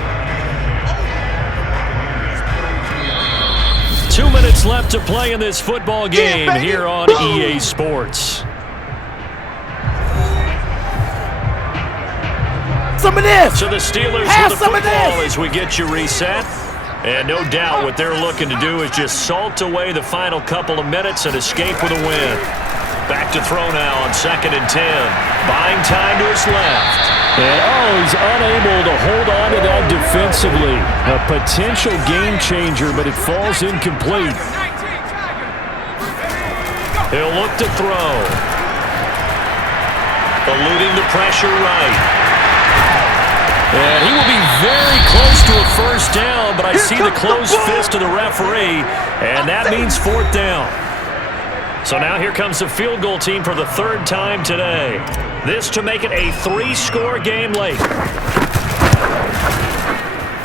2 minutes left to play in this football game here on EA Sports. Some of this. So the Steelers Have with the some of football this. as we get you reset. And no doubt what they're looking to do is just salt away the final couple of minutes and escape with a win. Back to throw now on 2nd and 10. Buying time to his left. And he's unable to hold on to that defensively. A potential game changer, but it falls incomplete. He'll look to throw. Eluding the pressure right. And he will be very close to a 1st down, but I see the closed fist of the referee, and that means 4th down. So now here comes the field goal team for the 3rd time today. This to make it a 3-score game late.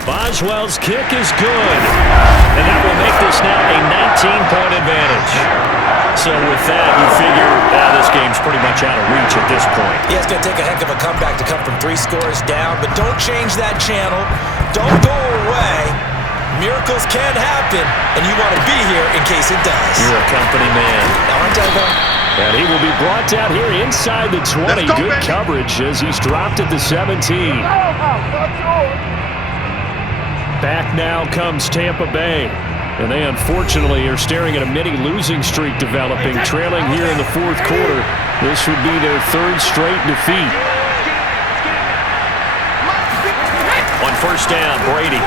Boswell's kick is good. And that will make this now a 19-point advantage. So with that, you figure this game's pretty much out of reach at this point. Yeah, it's going to take a heck of a comeback to come from 3 scores down, but don't change that channel. Don't go away. Miracles can happen, and you want to be here in case it does. You're a company man. Aren't I, though? And he will be brought down here inside the 20. Good coverage as he's dropped at the 17. Back now comes Tampa Bay. And they unfortunately are staring at a mini losing streak developing, trailing here in the 4th quarter. This would be their 3rd straight defeat. On 1st down, Brady.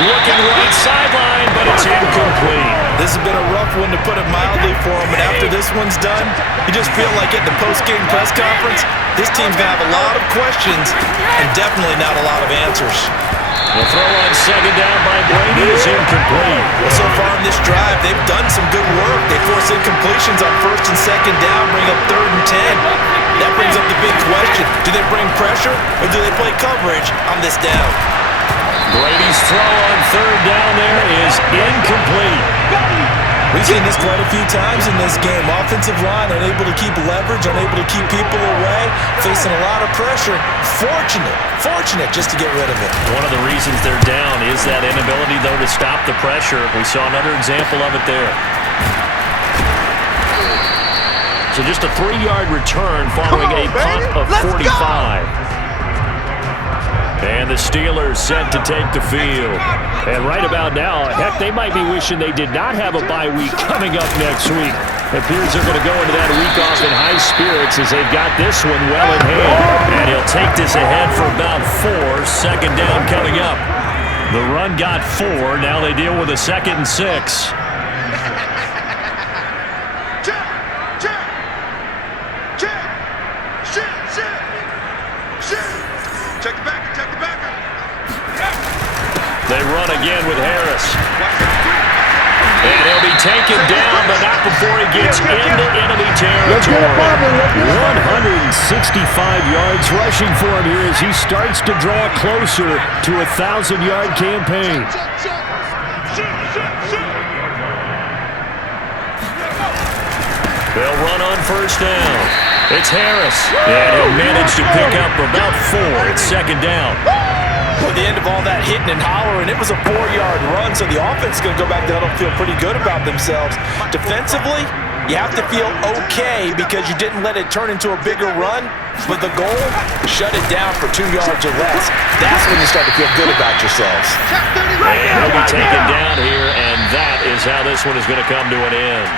Looking right sideline, but it's incomplete. This has been a rough one to put it mildly for him, and after this one's done, you just feel like at the post-game press conference, this team's going to have a lot of questions and definitely not a lot of answers. The throw on 2nd down by Brady is incomplete. Well, so far in this drive, they've done some good work. They force incompletions on 1st and 2nd down, bring up 3rd and 10. That brings up the big question. Do they bring pressure or do they play coverage on this down? Brady's throw on 3rd down there is incomplete. We've seen this quite a few times in this game. Offensive line unable to keep leverage, unable to keep people away, facing a lot of pressure. Fortunate just to get rid of it. One of the reasons they're down is that inability, though, to stop the pressure. We saw another example of it there. So just a 3-yard return following a punt of 45. And the Steelers set to take the field. And right about now, heck, they might be wishing they did not have a bye week coming up next week. It appears they're going to go into that week off in high spirits as they've got this one well in hand. And he'll take this ahead for about 4. 2nd down coming up. The run got 4. Now they deal with a 2nd and 6. They run again with Harris. And he'll be taken down, but not before he gets into enemy territory. 165 yards rushing for him here as he starts to draw closer to a 1,000-yard campaign. They'll run on 1st down. It's Harris. And he'll manage to pick up about 4. It's 2nd down. At the end of all that hitting and hollering, it was a 4-yard run, so the offense is going to go back to huddle and feel pretty good about themselves. Defensively, you have to feel okay because you didn't let it turn into a bigger run, but the goal, shut it down for 2 yards or less. That's when you start to feel good about yourselves. And he'll be taken down here, and that is how this one is going to come to an end.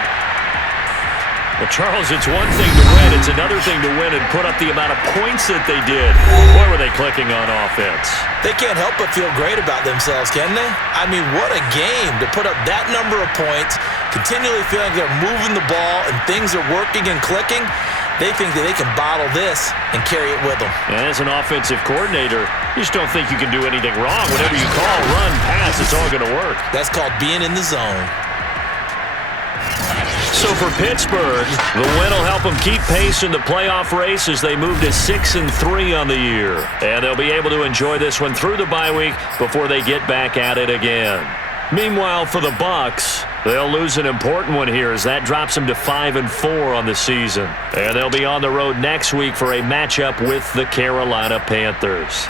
Well, Charles, it's one thing to win. It's another thing to win and put up the amount of points that they did. Boy, were they clicking on offense. They can't help but feel great about themselves, can they? I mean, what a game to put up that number of points, continually feeling like they're moving the ball and things are working and clicking. They think that they can bottle this and carry it with them. And as an offensive coordinator, you just don't think you can do anything wrong. Whatever you call, run, pass, it's all going to work. That's called being in the zone. So for Pittsburgh, the win will help them keep pace in the playoff race as they move to 6-3 on the year. And they'll be able to enjoy this one through the bye week before they get back at it again. Meanwhile, for the Bucs, they'll lose an important one here as that drops them to 5-4 on the season. And they'll be on the road next week for a matchup with the Carolina Panthers.